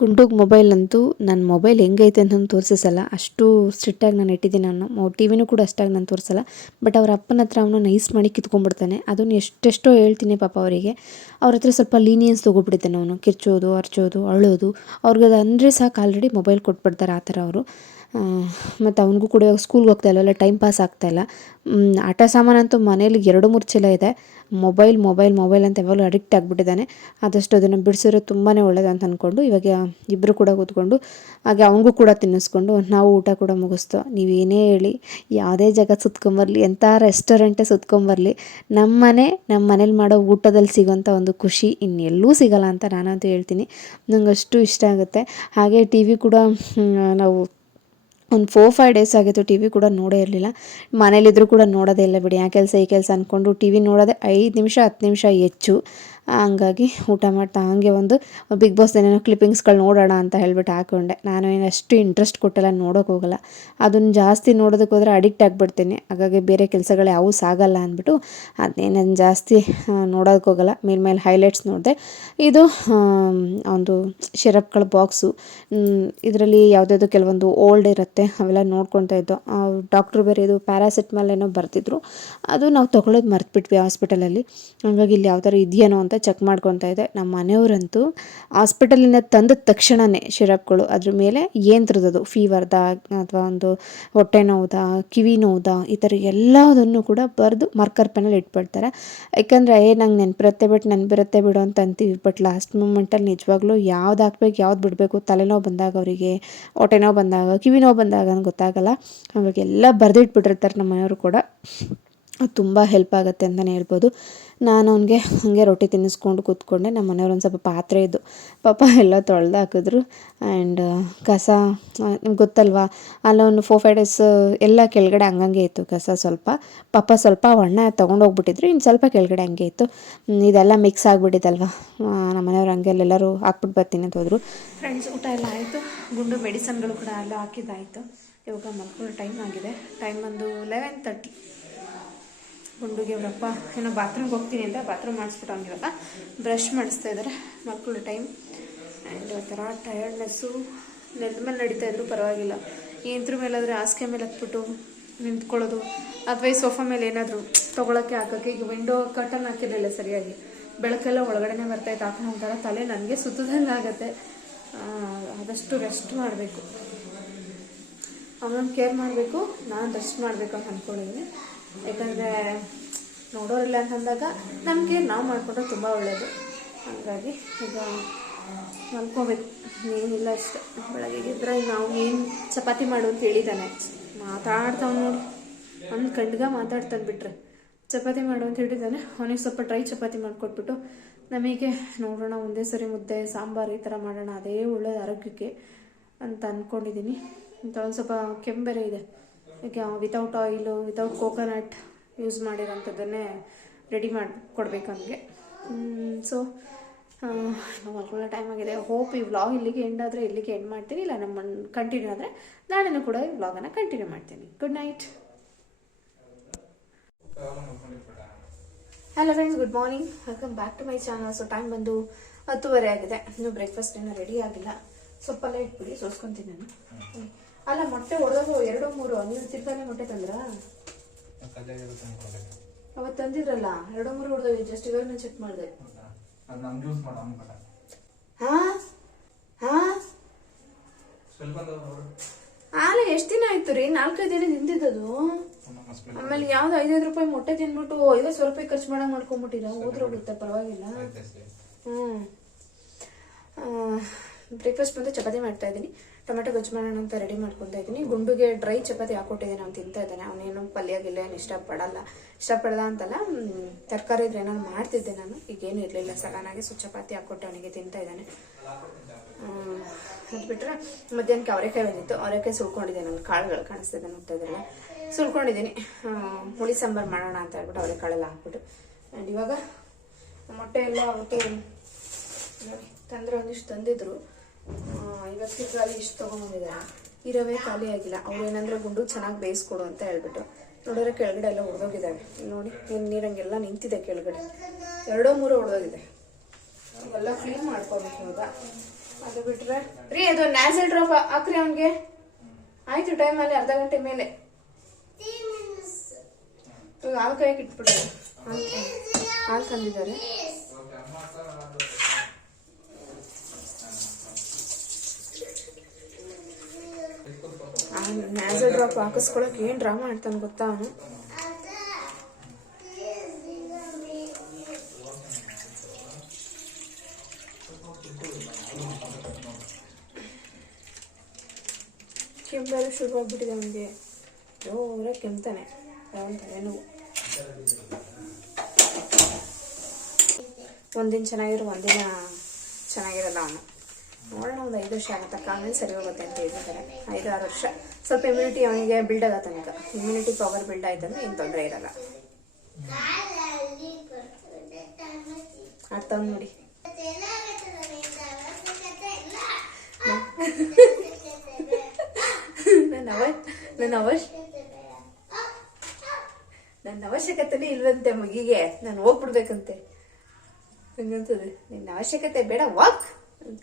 ಗುಂಡುಗೆ ಮೊಬೈಲ್ ಅಂತೂ ನನ್ನ ಮೊಬೈಲ್ ಹೆಂಗೈತೆ ಅಂತ ತೋರಿಸಲ್ಲ ಅಷ್ಟು ಸ್ಟ್ರಿಕ್ಟಾಗಿ ನಾನು ಇಟ್ಟಿದ್ದೀನಿ ನಾನು. ಟಿ ವಿನೂ ಕೂಡ ಅಷ್ಟಾಗಿ ನಾನು ತೋರಿಸಲ್ಲ. ಬಟ್ ಅವ್ರ ಅಪ್ಪನ ಹತ್ರ ಅವನು ನೈಸ್ ಮಾಡಿ ಕಿತ್ಕೊಂಡ್ಬಿಡ್ತಾನೆ. ಅದನ್ನು ಎಷ್ಟೆಷ್ಟೋ ಹೇಳ್ತೀನಿ ಪಾಪ ಅವರಿಗೆ. ಅವ್ರ ಹತ್ರ ಸ್ವಲ್ಪ ಲೀನಿಯನ್ಸ್ ತೊಗೊಬಿಡ್ತಾನೆ ಅವನು. ಕಿರ್ಚೋದು ಅರ್ಚೋದು ಅಳೋದು. ಅವ್ರಿಗೆ ಅದು ಅಂದರೆ ಸಾಕು. ಆಲ್ರೆಡಿ ಮೊಬೈಲ್ ಕೊಟ್ಬಿಡ್ತಾರೆ ಆ ಥರ ಅವರು. ಮತ್ತು ಅವನಿಗೂ ಕೂಡ ಇವಾಗ ಸ್ಕೂಲ್ಗೆ ಹೋಗ್ತಾ ಇಲ್ಲ ಟೈಮ್ ಪಾಸ್ ಆಗ್ತಾಯಿಲ್ಲ ಆಟ ಸಾಮಾನಂತೂ ಮನೇಲಿ ಎರಡು ಮೂರು ಚೀಲ ಇದೆ. ಮೊಬೈಲ್ ಮೊಬೈಲ್ ಮೊಬೈಲ್ ಅಂತ ಯಾವಾಗಲೂ ಅಡಿಕ್ಟ್ ಆಗಿಬಿಟ್ಟಿದ್ದಾನೆ. ಆದಷ್ಟು ಅದನ್ನು ಬಿಡಿಸಿದ್ರೆ ತುಂಬಾ ಒಳ್ಳೆಯದು ಅಂತ ಅಂದ್ಕೊಂಡು ಇವಾಗ ಇಬ್ಬರು ಕೂಡ ಕೂತ್ಕೊಂಡು, ಹಾಗೆ ಅವನಿಗೂ ಕೂಡ ತಿನ್ನಿಸ್ಕೊಂಡು ನಾವು ಊಟ ಕೂಡ ಮುಗಿಸ್ತು. ನೀವೇನೇ ಹೇಳಿ, ಯಾವುದೇ ಜಾಗ ಸುತ್ಕೊಂಬರಲಿ ಎಂಥ ರೆಸ್ಟೋರೆಂಟೇ ಸುತ್ಕೊಂಬರ್ಲಿ, ನಮ್ಮನೆ ನಮ್ಮ ಮನೇಲಿ ಮಾಡೋ ಊಟದಲ್ಲಿ ಸಿಗೋಂಥ ಒಂದು ಖುಷಿ ಇನ್ನೆಲ್ಲೂ ಸಿಗಲ್ಲ ಅಂತ ನಾನಂತೂ ಹೇಳ್ತೀನಿ. ನನಗಷ್ಟು ಇಷ್ಟ ಆಗುತ್ತೆ. ಹಾಗೆ ಟಿ ವಿ ಕೂಡ ನಾವು ಒಂದು ಫೋರ್ ಫೈವ್ ಡೇಸ್ ಆಗಿತ್ತು ಟಿ ವಿ ಕೂಡ ನೋಡೇ ಇರಲಿಲ್ಲ. ಮನೇಲಿದ್ದರೂ ಕೂಡ ನೋಡೋದೇ ಇಲ್ಲ ಬಿಡಿ. ಆ ಕೆಲಸ ಈ ಕೆಲಸ ಅಂದ್ಕೊಂಡು ಟಿ ವಿ ನೋಡೋದೇ ಐದು ನಿಮಿಷ, ಹತ್ತು ನಿಮಿಷ ಹೆಚ್ಚು. ಹಂಗಾಗಿ ಊಟ ಮಾಡ್ತಾ ಹಾಗೆ ಒಂದು ಬಿಗ್ ಬಾಸ್ ಏನೇನೋ ಕ್ಲಿಪ್ಪಿಂಗ್ಸ್ಗಳು ನೋಡೋಣ ಅಂತ ಹೇಳ್ಬಿಟ್ಟು ಹಾಕೊಂಡೆ. ನಾನು ಏನು ಅಷ್ಟು ಇಂಟ್ರೆಸ್ಟ್ ಕೊಟ್ಟೆಲ್ಲ ನೋಡೋಕೆ ಹೋಗಲ್ಲ. ಅದನ್ನು ಜಾಸ್ತಿ ನೋಡೋದಕ್ಕೆ ಹೋದರೆ ಅಡಿಕ್ಟ್ ಆಗಿಬಿಡ್ತೀನಿ. ಹಾಗಾಗಿ ಬೇರೆ ಕೆಲಸಗಳು ಯಾವೂ ಸಾಗಲ್ಲ ಅಂದ್ಬಿಟ್ಟು ಅದನ್ನೇ ನಾನು ಜಾಸ್ತಿ ನೋಡೋದಕ್ಕೆ ಹೋಗಲ್ಲ. ಮೇಲ್ಮೇಲೆ ಹೈಲೈಟ್ಸ್ ನೋಡಿದೆ. ಇದು ಒಂದು ಶಿರಪ್ಗಳ ಬಾಕ್ಸು. ಇದರಲ್ಲಿ ಯಾವುದ್ಯಾವುದೋ ಕೆಲವೊಂದು ಓಲ್ಡ್ ಇರುತ್ತೆ, ಅವೆಲ್ಲ ನೋಡ್ಕೊತಾ ಇದ್ದೋ. ಡಾಕ್ಟ್ರು ಬೇರೆ ಇದು ಪ್ಯಾರಾಸಿಟ್ಮಲ್ ಏನೋ ಬರ್ತಿದ್ರು ಅದು ನಾವು ತೊಗೊಳೋದು ಮರ್ತ್ಬಿಟ್ವಿ ಹಾಸ್ಪಿಟಲಲ್ಲಿ ಹಂಗಾಗಿ ಇಲ್ಲಿ ಯಾವ್ದಾರು ಇದೆಯೇನೋ ಅಂತ ಚೆಕ್ ಮಾಡ್ಕೊತಾ ಇದ್ದೆ ನಮ್ಮ ಮನೆಯವರಂತೂ ಹಾಸ್ಪಿಟಲಿಂದ ತಂದ ತಕ್ಷಣವೇ ಶಿರಪ್ಗಳು ಅದ್ರ ಮೇಲೆ ಏನು ಥರದ್ದು ಫೀವರ್ದ ಅಥವಾ ಒಂದು ಹೊಟ್ಟೆ ನೋವುದಾ, ಕಿವಿ ನೋವುದಾ, ಈ ಥರ ಎಲ್ಲದನ್ನು ಕೂಡ ಬರೆದು ಮಾರ್ಕರ್ ಪೆನಲ್ಲಿ ಇಟ್ಬಿಡ್ತಾರೆ. ಯಾಕಂದರೆ, ಏ, ನಂಗೆ ನೆನಪಿರುತ್ತೆ ಬಿಟ್ಟು ನೆನಪಿರುತ್ತೆ ಬಿಡು ಅಂತ ಅಂತೀವಿ. ಬಟ್ ಲಾಸ್ಟ್ ಮೂಮೆಂಟಲ್ಲಿ ನಿಜವಾಗ್ಲೂ ಯಾವ್ದು ಹಾಕ್ಬೇಕು, ಯಾವ್ದು ಬಿಡಬೇಕು, ತಲೆನೋವು ಬಂದಾಗ ಅವರಿಗೆ, ಹೊಟ್ಟೆ ನೋವು ಬಂದಾಗ, ಕಿವಿ ನೋವು ಬಂದಾಗ ಅಂತ ಗೊತ್ತಾಗಲ್ಲ. ಅವಾಗೆಲ್ಲ ಬರೆದಿಟ್ಬಿಟ್ಟಿರ್ತಾರೆ ನಮ್ಮ ಮನೆಯವರು ಕೂಡ. ತುಂಬ ಹೆಲ್ಪ್ ಆಗುತ್ತೆ ಅಂತಲೇ ಹೇಳ್ಬೋದು. ನಾನು ಅವನಿಗೆ ಹಾಗೆ ರೊಟ್ಟಿ ತಿನ್ನಿಸ್ಕೊಂಡು ಕೂತ್ಕೊಂಡೆ. ನಮ್ಮ ಮನೆಯವ್ರು ಒಂದು ಸ್ವಲ್ಪ ಪಾತ್ರೆ ಇದ್ದು. ಪಾಪ ಎಲ್ಲ ತೊಳೆದು ಹಾಕಿದ್ರು. ಆ್ಯಂಡ್ ಕಸ ನಿಮ್ಗೆ ಗೊತ್ತಲ್ವಾ? ಅಲ್ಲೊಂದು ಫೋರ್ ಫೈವ್ ಡೇಸ್ ಎಲ್ಲ ಕೆಳಗಡೆ ಹಂಗಂಗೆ ಇತ್ತು ಕಸ ಸ್ವಲ್ಪ. ಪಾಪ ಸ್ವಲ್ಪ ಒಣ ತೊಗೊಂಡೋಗ್ಬಿಟ್ಟಿದ್ರು ಇನ್ನು ಸ್ವಲ್ಪ ಕೆಳಗಡೆ ಹಂಗೆ ಇತ್ತು. ಇದೆಲ್ಲ ಮಿಕ್ಸ್ ಆಗಿಬಿಟ್ಟಿದ್ದಲ್ವ ನಮ್ಮ ಮನೆಯವ್ರು ಹಂಗೆ ಅಲ್ಲೆಲ್ಲರೂ ಹಾಕ್ಬಿಟ್ಟು ಬರ್ತೀನಿ ಅಂತ ಹೋದರು. ಫ್ರೆಂಡ್ಸ್ ಊಟ ಎಲ್ಲ ಆಯಿತು. ಗುಂಡು ಮೆಡಿಸನ್ಗಳು ಕೂಡ ಎಲ್ಲ ಹಾಕಿದ್ದಾಯಿತು. ಇವಾಗ ಮಲ್ಕೊಳ್ಳೋ ಟೈಮ್ ಆಗಿದೆ. ಟೈಮ್ ಒಂದು ಲೆವೆನ್ ತರ್ಟಿ ಗುಂಡುಗೆ ಅವರಪ್ಪ ಏನೋ ಬಾತ್ರೂಮ್ಗೆ ಹೋಗ್ತೀನಿ ಅಂತ ಬಾತ್ರೂಮ್ ಮಾಡಿಸ್ಬಿಟ್ಟು ಬ್ರಷ್ ಮಾಡಿಸ್ತಾ ಇದ್ದಾರೆ ಮಕ್ಕಳು ಟೈಮ್ ಆ್ಯಂಡ್ ಒಂಥರ ಟಯರ್ಡ್ನೆಸ್ಸು ನೆಲದ ಮೇಲೆ ನಡೀತಾ ಇದ್ರು ಪರವಾಗಿಲ್ಲ. ಮೇಲೆ ಮೇಲಾದರೆ ಹಾಸಿಗೆ ಮೇಲೆ ಹತ್ಬಿಟ್ಟು ನಿಂತ್ಕೊಳ್ಳೋದು. ಅಥವಾ ಈ ಸೋಫಾ ಮೇಲೆ ಏನಾದರೂ ತೊಗೊಳಕ್ಕೆ ಹಾಕೋಕ್ಕೆ ಈಗ ವಿಂಡೋ ಕರ್ಟನ್ ಹಾಕಿರಲಿಲ್ಲ ಸರಿಯಾಗಿ. ಬೆಳಕೆಲ್ಲ ಒಳಗಡೆನೇ ಬರ್ತಾಯಿತ್ತು ಹಾಕೊಂಡು ಒಂಥರ ತಲೆ ನನಗೆ ಸುತ್ತದಂಗೆ ಆಗುತ್ತೆ. ಆದಷ್ಟು ರೆಸ್ಟ್ ಮಾಡಬೇಕು. ಅವನ ಕೇರ್ ಮಾಡಬೇಕು. ನಾನು ರೆಸ್ಟ್ ಮಾಡಬೇಕು ಅಂತ ಅಂದ್ಕೊಂಡಿದ್ದೀನಿ ಯಾಕಂದರೆ ನೋಡೋರಿಲ್ಲ ಅಂತಂದಾಗ ನಮಗೆ ನಾವು ಮಾಡಿಕೊಂಡ್ರೆ ತುಂಬ ಒಳ್ಳೆಯದು ಹಾಗಾಗಿ ಈಗ ಮಲ್ಕೋಬೇಕು. ಏನಿಲ್ಲ ಅಷ್ಟೆ. ಬೆಳಗ್ಗೆ ಎದ್ದರೆ ನಾವು ಏನು ಚಪಾತಿ ಮಾಡು ಅಂತ ಹೇಳಿದ್ದಾನೆ ಮಾತಾಡ್ತಾವ್ ನೋಡಿ. ಅವ್ನು ಕಂಡ್ಗ ಮಾತಾಡ್ತಾನೆ ಬಿಟ್ರೆ. ಚಪಾತಿ ಮಾಡು ಅಂತ ಹೇಳಿದ್ದಾನೆ ಅವನಿಗೆ ಸ್ವಲ್ಪ ಡ್ರೈ ಚಪಾತಿ ಮಾಡಿಕೊಟ್ಬಿಟ್ಟು ನಮಗೆ ನೋಡೋಣ, ಒಂದೇ ಸರಿ ಮುದ್ದೆ, ಸಾಂಬಾರು ಈ ಥರ ಮಾಡೋಣ, ಅದೇ ಒಳ್ಳೇದು ಆರೋಗ್ಯಕ್ಕೆ ಅಂತ ಅಂದ್ಕೊಂಡಿದ್ದೀನಿ ಅಂತ ಒಂದು ಸ್ವಲ್ಪ ಕೆಮ್ಮು ಬೇರೆ ಇದೆ. Without oil without coconut use ಮಾಡಿರೋಂಥದ್ದನ್ನೇ ready ಮಾಡಿ, ಕೊಡಬೇಕು ನಮಗೆ. ಸೊ ಮಲ್ಕೊಳ್ಳೋ ಟೈಮ್ ಆಗಿದೆ. ಹೋಪ್ ಈ ವ್ಲಾಗ್ ಇಲ್ಲಿಗೆ ಎಂಡ್ ಆದರೆ ಇಲ್ಲಿಗೆ ಎಂಡ್ ಮಾಡ್ತೀನಿ. ಇಲ್ಲ, ನಮ್ಮ ಕಂಟಿನ್ಯೂ ಆದರೆ ನಾಳೆನೂ ಕೂಡ ಈ ವ್ಲಾಗನ್ನು ಕಂಟಿನ್ಯೂ ಮಾಡ್ತೀನಿ. Good night hello friends good morning welcome back to my channel so time ಬಂದು ಹತ್ತುವರೆ ಆಗಿದೆ. ಇನ್ನೂ ಬ್ರೇಕ್ಫಾಸ್ಟ್ ಏನೂ ರೆಡಿ ಆಗಿಲ್ಲ. ಸೊಪ್ಪೆಲ್ಲ ಇಟ್ಬಿಡಿ ಸೋಸ್ಕೊತೀನಿ ನಾನು. ಅಲ್ಲ, ಮೊಟ್ಟೆ ಒಡೆದು ಎರಡು, ಮೂರು. ನೀವು ತಿರ್ಗಾನೆ ಮೊಟ್ಟೆ ತಂದ್ರ? ಅವತ್ತು ತಂದಿದ್ರಲ್ಲ, ಎರಡು, ಮೂರು ಹೊಡೆದು ಜಸ್ಟ್ ಇವಾಗ ನಾನು ಚೆಕ್ ಮಾಡಿದೆ. ಮಾಡೋ ಹಾ? ಹಾ ಎಷ್ಟು ದಿನ ಆಯ್ತು ರೀ? ನಾಲ್ಕೈದು ದಿನ ನಿಂತಿದ್ದದು ಆಮೇಲೆ ಯಾವ್ದು ಐದೈದು ರೂಪಾಯಿ ಮೊಟ್ಟೆ ತಿನ್ಬಿಟ್ಟು ಐವತ್ತು ಸ್ವಲ್ಪ ರೂಪಾಯಿ ಖರ್ಚು ಮಾಡಂಗ್ ಮಾಡ್ಕೊಂಬಿಟ್ಟಿರ? ಹೋದ್ರೋಗುತ್ತೆ ಪರವಾಗಿಲ್ಲ. ಹ್ಮ್. ಬ್ರೇಕ್ಫಾಸ್ಟ್ ಬಂದು ಚಪಾತಿ ಮಾಡ್ತಾ ಇದ್ದೀನಿ. ಟೊಮೆಟೊ ಗೊಜ್ಜು ಮಾಡೋಣ ಅಂತ ರೆಡಿ ಮಾಡ್ಕೊತಾ ಇದ್ದೀನಿ. ಗುಂಡುಗೆ ಡ್ರೈ ಚಪಾತಿ ಹಾಕೊಟ್ಟಿದ್ದೀನಿ ಅವ್ನು ತಿಂತಾ ಇದ್ದಾನೆ. ಅವನೇನು ಪಲ್ಯ ಗಿಲ್ಲ ಏನು ಇಷ್ಟಪಡಲ್ಲ. ಇಷ್ಟಪಡಲ್ಲ ಅಂತಲ್ಲ ತರಕಾರಿ ಇದ್ರೆ ಏನಾದ್ರು ಮಾಡ್ತಿದ್ದೆ ನಾನು. ಈಗೇನು ಇರಲಿಲ್ಲ. ಸಡನ್ನಾಗಿ ಸೊ ಚಪಾತಿ ಹಾಕ್ಕೊಟ್ಟು ಅವನಿಗೆ ತಿಂತಾ ಇದ್ದಾನೆ. ಅದು ಬಿಟ್ಟರೆ ಮಧ್ಯಾಹ್ನಕ್ಕೆ ಅವರೆಕಾಯಿ ಬಂದಿತ್ತು. ಅವರೆಕಾಯಿ ಸುಳ್ಕೊಂಡಿದ್ದೆ ನನ್ನ ಕಾಳುಗಳು ಕಾಣಿಸ್ತಿದ್ದೆ ನೋಡ್ತಾ ಸುಳ್ಕೊಂಡಿದ್ದೀನಿ ಹುಳಿ ಸಾಂಬಾರು ಮಾಡೋಣ ಅಂತ ಹೇಳ್ಬಿಟ್ಟು ಅವರೆಕಾಳೆಲ್ಲ ಹಾಕ್ಬಿಟ್ಟು. ಆ್ಯಂಡ್ ಇವಾಗ ಮೊಟ್ಟೆ ಎಲ್ಲ ಅವತ್ತು ತಂದ್ರೆ ಒಂದಿಷ್ಟು ತಂದಿದ್ರು. ಇವತ್ತು ಖಾಲಿ ಇಷ್ಟು ತೊಗೊಂಬಂದಿದ್ದಾರೆ ಈ ರವೆ ಖಾಲಿ ಆಗಿಲ್ಲ. ಅವ್ರು ಏನಂದ್ರೆ ಗುಂಡು ಚೆನ್ನಾಗಿ ಬೇಯಿಸ್ಕೊಡು ಅಂತ ಹೇಳ್ಬಿಟ್ಟು. ನೋಡಿದ್ರೆ ಕೆಳಗಡೆ ಎಲ್ಲ ಹೊಡೆದೋಗಿದ್ದಾವೆ ನೋಡಿ ನೀರು ನೀರಂಗೆಲ್ಲ ನಿಂತಿದೆ ಕೆಳಗಡೆ. ಎರಡೋ ಮೂರು ಹೊಡೆದೋಗಿದೆ ಎಲ್ಲ ಕ್ಲೀನ್ ಮಾಡ್ಕೋಬೇಕು ಇವಾಗ. ಅದು ಬಿಟ್ರೆ ರೀ ಅದು ನ್ಯಾಸಲ್ ಡ್ರಾಪ್ ಹಾಕ್ರಿ ಅವ್ನಿಗೆ. ಆಯ್ತು ಅಲ್ಲಿ ಅರ್ಧ ಗಂಟೆ ಮೇಲೆ. ಹಾಲು ಕಾಯಕ್ಕೆ ಇಟ್ಬಿಡ್ರಿ ಹಾಲು ಹಾಲು ತಂದಿದ್ದಾರೆ. ನ್ಯಾಸಲ್ ಡ್ರಾಪ್ ಹಾಕಿಸ್ಕೊಳಕ್ ಏನು ಡ್ರಾ ಮಾಡ್ತಾನೆ ಗೊತ್ತಾ ಅವನು? ಕೆಂಪೆಲ್ಲ ಶುರುವಾಗ್ಬಿಟ್ಟಿದೆ ಅವನಿಗೆ. ಜೋರಾಗಿ ಕೆಮ್ತಾನೆ. ಅವನ ಒಂದಿನ ಚೆನ್ನಾಗಿರೋ ಒಂದಿನ ಚೆನ್ನಾಗಿರಲ್ಲ ಅವನು. ನೋಡೋಣ ಒಂದು ಐದು ವರ್ಷ ಆಗುತ್ತೆ? ಆಮೇಲೆ ಸರಿ ಹೋಗುತ್ತೆ ಅಂತ ಹೇಳಿದ್ದಾರೆ ಐದು ಆರು ವರ್ಷ. ಸ್ವಲ್ಪ ಇಮ್ಯುನಿಟಿ ಅವನಿಗೆ ಬಿಲ್ಡ್ ಆಗೋ ತನಕ. ಇಮ್ಯುನಿಟಿ ಪವರ್ ಬಿಲ್ಡ್ ಆಯ್ತಂದ್ರೆ ಏನು ತೊಂದರೆ ಇರಲ್ಲ. ಆಡ್ತಾವ್ ನೋಡಿ. ನನ್ನ ಅವ ನನ್ನ ಅವಶ್ಯ, ನನ್ನ ಅವಶ್ಯಕತೆನೇ ಇಲ್ವಂತೆ ಮಗಿಗೆ. ನಾನು ಹೋಗ್ಬಿಡ್ಬೇಕಂತೆ. ನಿನ್ನ ಅವಶ್ಯಕತೆ ಬೇಡ ವಾಕ್ ಅಂತ.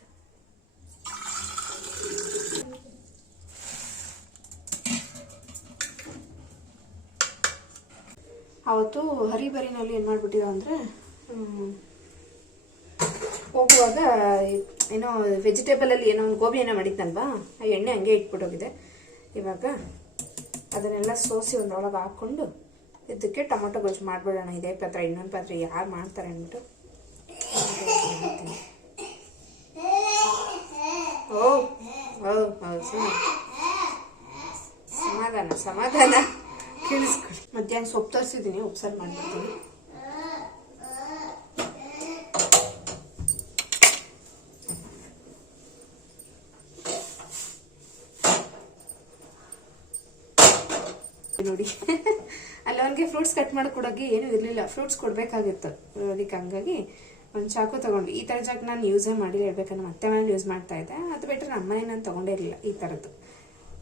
ಅವತ್ತು ಹರಿಬರಿನಲ್ಲಿ ಏನು ಮಾಡಿಬಿಟ್ಟಿದ್ದಾವೆ ಅಂದರೆ ಹೋಗುವಾಗ ಏನೋ ವೆಜಿಟೇಬಲಲ್ಲಿ ಏನೋ ಒಂದು ಗೋಬಿ ಏನೋ ಆ ಎಣ್ಣೆ ಹಂಗೆ ಇಟ್ಬಿಟ್ಟೋಗಿದೆ. ಇವಾಗ ಅದನ್ನೆಲ್ಲ ಸೋಸಿ ಒಂದರೊಳಗೆ ಹಾಕ್ಕೊಂಡು ಇದಕ್ಕೆ ಟೊಮೊಟೊ ಗೊಜ್ಜು ಮಾಡಿಬಿಡೋಣ, ಇದೇ ಪಾತ್ರೆ, ಇನ್ನೊಂದು ಪಾತ್ರೆ ಯಾರು ಮಾಡ್ತಾರೆ ಅಂದ್ಬಿಟ್ಟು. ಓ ಓ ಹೌದು ಸಮಾಧಾನ ಸಮಾಧಾನ. ಕೇಳಿಸ್ಕೊಳ್ಳಿ ಮಧ್ಯಾಹ್ನ ಸೊಪ್ಪು ತರಿಸಿದ್ದೀನಿ, ಉಪ್ಸಾರು ಮಾಡ್ಬಿಡ್ತೀನಿ. ನೋಡಿ, ಅಲ್ಲಿ ಅವನಿಗೆ ಫ್ರೂಟ್ಸ್ ಕಟ್ ಮಾಡಿ ಕೊಡೋಕೆ ಏನೂ ಇರಲಿಲ್ಲ. ಫ್ರೂಟ್ಸ್ ಕೊಡಬೇಕಾಗಿತ್ತು. ಅದಕ್ಕೆ ಹಂಗಾಗಿ ಒಂದು ಚಾಕು ತಗೊಂಡು ಈ ಥರ ಚಾಕು ನಾನು ಯೂಸೇ ಮಾಡಿಲ್ಲ ಹೇಳ್ಬೇಕಂದ್ರೆ ಮತ್ತೆ ಮನೇಲಿ ಯೂಸ್ ಮಾಡ್ತಾ ಇದ್ದೆ. ಅದು ಬಿಟ್ಟರೆ ನಮ್ಮ ಮನೆ ನಾನು ತೊಗೊಂಡೇ ಇರಲಿಲ್ಲ ಈ ಥರದ್ದು.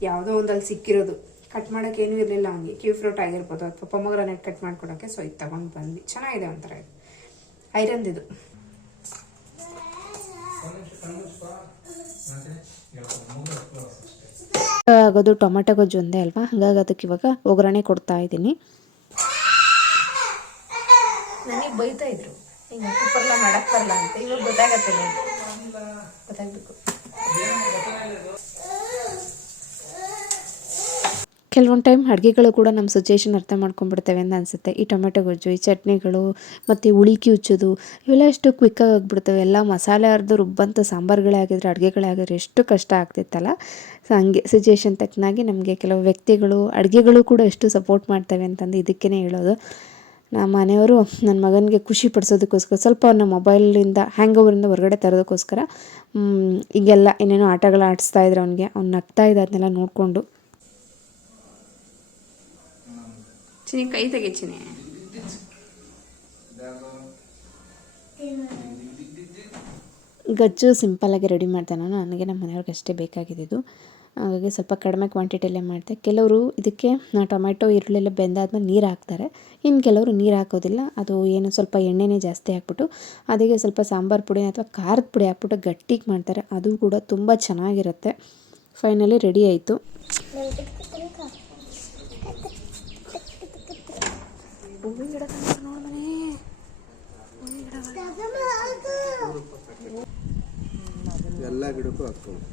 ಯಾವುದೋ ಒಂದಲ್ಲಿ ಸಿಕ್ಕಿರೋದು. ಕಟ್ ಮಾಡೋಕೆ ಏನೂ ಇರಲಿಲ್ಲ ಹಂಗೆ ಕ್ಯೂ ಫ್ರೂಟ್ ಆಗಿರ್ಬೋದು ಅಥವಾ ಪೊಮಗ್ರನೇಟ್ ಕಟ್ ಮಾಡ್ಕೊಡೋಕ್ಕೆ ಸೊ ಇದು ತಗೊಂಡು ಬಂದ್ವಿ. ಚೆನ್ನಾಗಿದೆ ಒಂಥರ ಇದು. ಐರನ್ದಿದು ಆಗೋದು ಟೊಮೆಟೊ ಗೊಜ್ಜು ಒಂದೇ ಅಲ್ವಾ? ಹಾಗಾಗಿ ಅದಕ್ಕೆ ಇವಾಗ ಒಗ್ಗರಣೆ ಕೊಡ್ತಾ ಇದ್ದೀನಿ. ನನಗೆ ಬೈತಾ ಇದ್ರು. ಹಿಂಗೆ ಮಾಡಕ್ಕೆ ಮಾಡಕ್ ಬರಲ್ಲ ಅಂತ. ಇವಾಗ ಗೊತ್ತಾಗತ್ತೆ ಗೊತ್ತಾಗ್ಬೇಕು. ಕೆಲವೊಂದು ಟೈಮ್ ಅಡುಗೆಗಳು ಕೂಡ ನಮ್ಮ ಸಿಚುಯೇಷನ್ ಅರ್ಥ ಮಾಡ್ಕೊಂಡ್ಬಿಡ್ತೇವೆ ಅಂತ ಅನಿಸುತ್ತೆ. ಈ ಟೊಮೆಟೊ ಗೊಜ್ಜು, ಈ ಚಟ್ನಿಗಳು, ಮತ್ತು ಉಳಿಕಿ ಉಚ್ಚೋದು ಇವೆಲ್ಲ ಎಷ್ಟು ಕ್ವಿಕ್ಕಾಗಿ ಆಗಿಬಿಡ್ತವೆ. ಎಲ್ಲ ಮಸಾಲೆ ಅರ್ದು ರುಬ್ಬಂಥ ಸಾಂಬಾರುಗಳೇ ಆಗಿದ್ರೆ, ಅಡುಗೆಗಳೇ ಆಗಿದ್ರೆ ಎಷ್ಟು ಕಷ್ಟ ಆಗ್ತಿತ್ತಲ್ಲ? ಸೊ ಹಂಗೆ ಸಿಚುಯೇಷನ್ ತಕ್ಕನಾಗಿ ನಮಗೆ ಕೆಲವು ವ್ಯಕ್ತಿಗಳು, ಅಡುಗೆಗಳು ಕೂಡ ಎಷ್ಟು ಸಪೋರ್ಟ್ ಮಾಡ್ತವೆ ಅಂತಂದು ಇದಕ್ಕೇ ಹೇಳೋದು. ನಮ್ಮ ಮನೆಯವರು ನನ್ನ ಮಗನಿಗೆ ಖುಷಿ ಪಡಿಸೋದಕ್ಕೋಸ್ಕರ, ಸ್ವಲ್ಪ ಅವನ್ನ ಮೊಬೈಲಿಂದ ಹ್ಯಾಂಗ್ ಓವರಿಂದ ಹೊರಗಡೆ ತರೋದಕ್ಕೋಸ್ಕರ ಈಗೆಲ್ಲ ಏನೇನೋ ಆಟಗಳು ಆಡಿಸ್ತಾ ಇದ್ರು ಅವನಿಗೆ, ಅವ್ನು ನಗ್ತಾ ಇದ್ದ ಅದನ್ನೆಲ್ಲ ನೋಡಿಕೊಂಡು ಚಿನಿ ಕೈ ತೆಗೆ ಚಿನಿ ಗಜ್ಜು ಸಿಂಪಲ್ಲಾಗಿ ರೆಡಿ ಮಾಡ್ದೆ ನಾನು. ನನಗೆ ನಮ್ಮ ಮನೆಯವ್ರಿಗೆ ಅಷ್ಟೇ ಬೇಕಾಗಿದ್ದು ಹಾಗಾಗಿ ಸ್ವಲ್ಪ ಕಡಿಮೆ ಕ್ವಾಂಟಿಟಿಯಲ್ಲೇ ಮಾಡಿದೆ ಕೆಲವರು ಇದಕ್ಕೆ ಟೊಮೆಟೊ ಈರುಳ್ಳೆಲ್ಲ ಬೆಂದಾದ್ಮೇಲೆ ನೀರು ಹಾಕ್ತಾರೆ. ಇನ್ನು ಕೆಲವರು ನೀರು ಹಾಕೋದಿಲ್ಲ. ಅದು ಏನು ಸ್ವಲ್ಪ ಎಣ್ಣೆನೇ ಜಾಸ್ತಿ ಹಾಕ್ಬಿಟ್ಟು, ಅದಕ್ಕೆ ಸ್ವಲ್ಪ ಸಾಂಬಾರು ಪುಡಿ ಅಥವಾ ಖಾರದ ಪುಡಿ ಹಾಕ್ಬಿಟ್ಟು ಗಟ್ಟಿಗೆ ಮಾಡ್ತಾರೆ. ಅದು ಕೂಡ ತುಂಬ ಚೆನ್ನಾಗಿರುತ್ತೆ. ಫೈನಲಿ ರೆಡಿ ಆಯಿತು. ಹೂವಿನ ಗಿಡ ಕಾಣ್ತು ನೋಡು ಮನೆ ಎಲ್ಲ ಗಿಡಕ್ಕೂ ಹಾಕ್ಕೊಂಡು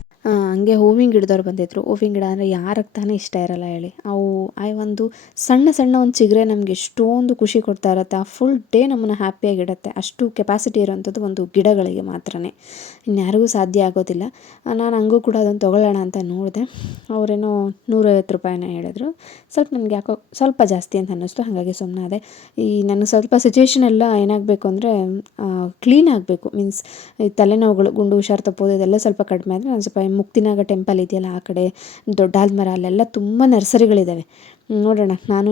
ಆ, ಹಂಗೆ ಹೂವಿನ ಗಿಡದವ್ರು ಬಂದಿದ್ರು. ಹೂವಿನ ಗಿಡ ಅಂದರೆ ಯಾರಿಗೆ ತಾನೇ ಇಷ್ಟ ಇರಲ್ಲ ಹೇಳಿ. ಅವು, ಆ ಒಂದು ಸಣ್ಣ ಸಣ್ಣ ಒಂದು ಚಿಗರೆ ನಮಗೆ ಎಷ್ಟೊಂದು ಖುಷಿ ಕೊಡ್ತಾ ಇರುತ್ತೆ. ಆ ಫುಲ್ ಡೇ ನಮ್ಮನ್ನು ಹ್ಯಾಪಿಯಾಗಿಡುತ್ತೆ ಅಷ್ಟು ಕೆಪಾಸಿಟಿ ಇರೋವಂಥದ್ದು ಒಂದು ಗಿಡಗಳಿಗೆ ಮಾತ್ರನೇ. ಇನ್ಯಾರಿಗೂ ಸಾಧ್ಯ ಆಗೋದಿಲ್ಲ. ನಾನು ಹಂಗೂ ಕೂಡ ಅದನ್ನು ತೊಗೊಳ್ಳೋಣ ಅಂತ ನೋಡಿದೆ. ಅವರೇನೋ ನೂರೈವತ್ತು ರೂಪಾಯಿನ ಹೇಳಿದ್ರು. ಸ್ವಲ್ಪ ನನಗೆ ಯಾಕೋ ಸ್ವಲ್ಪ ಜಾಸ್ತಿ ಅಂತ ಅನ್ನಿಸ್ತು. ಹಾಗಾಗಿ ಸುಮ್ಮನೆ ಅದೇ ಈ ನನಗೆ ಸ್ವಲ್ಪ ಸಿಚುವೇಶನ್ ಎಲ್ಲ ಏನಾಗಬೇಕು ಅಂದರೆ ಕ್ಲೀನ್ ಆಗಬೇಕು. ಮೀನ್ಸ್ ಈ ತಲೆನೋವುಗಳು, ಗುಂಡು, ಹುಷಾರು ತಪ್ಪೋದು ಇದೆಲ್ಲ ಸ್ವಲ್ಪ ಕಡಿಮೆ ಆದರೆ ನಾನು ಸ್ವಲ್ಪ ಮುಕ್ತಿನಾಗ ಟೆಂಪಲ್ ಇದೆಯಲ್ಲ ಆ ಕಡೆ ದೊಡ್ಡಾದ ಮರ ಅಲ್ಲೆಲ್ಲ ತುಂಬ ನರ್ಸರಿಗಳಿದ್ದಾವೆ ನೋಡೋಣ. ನಾನು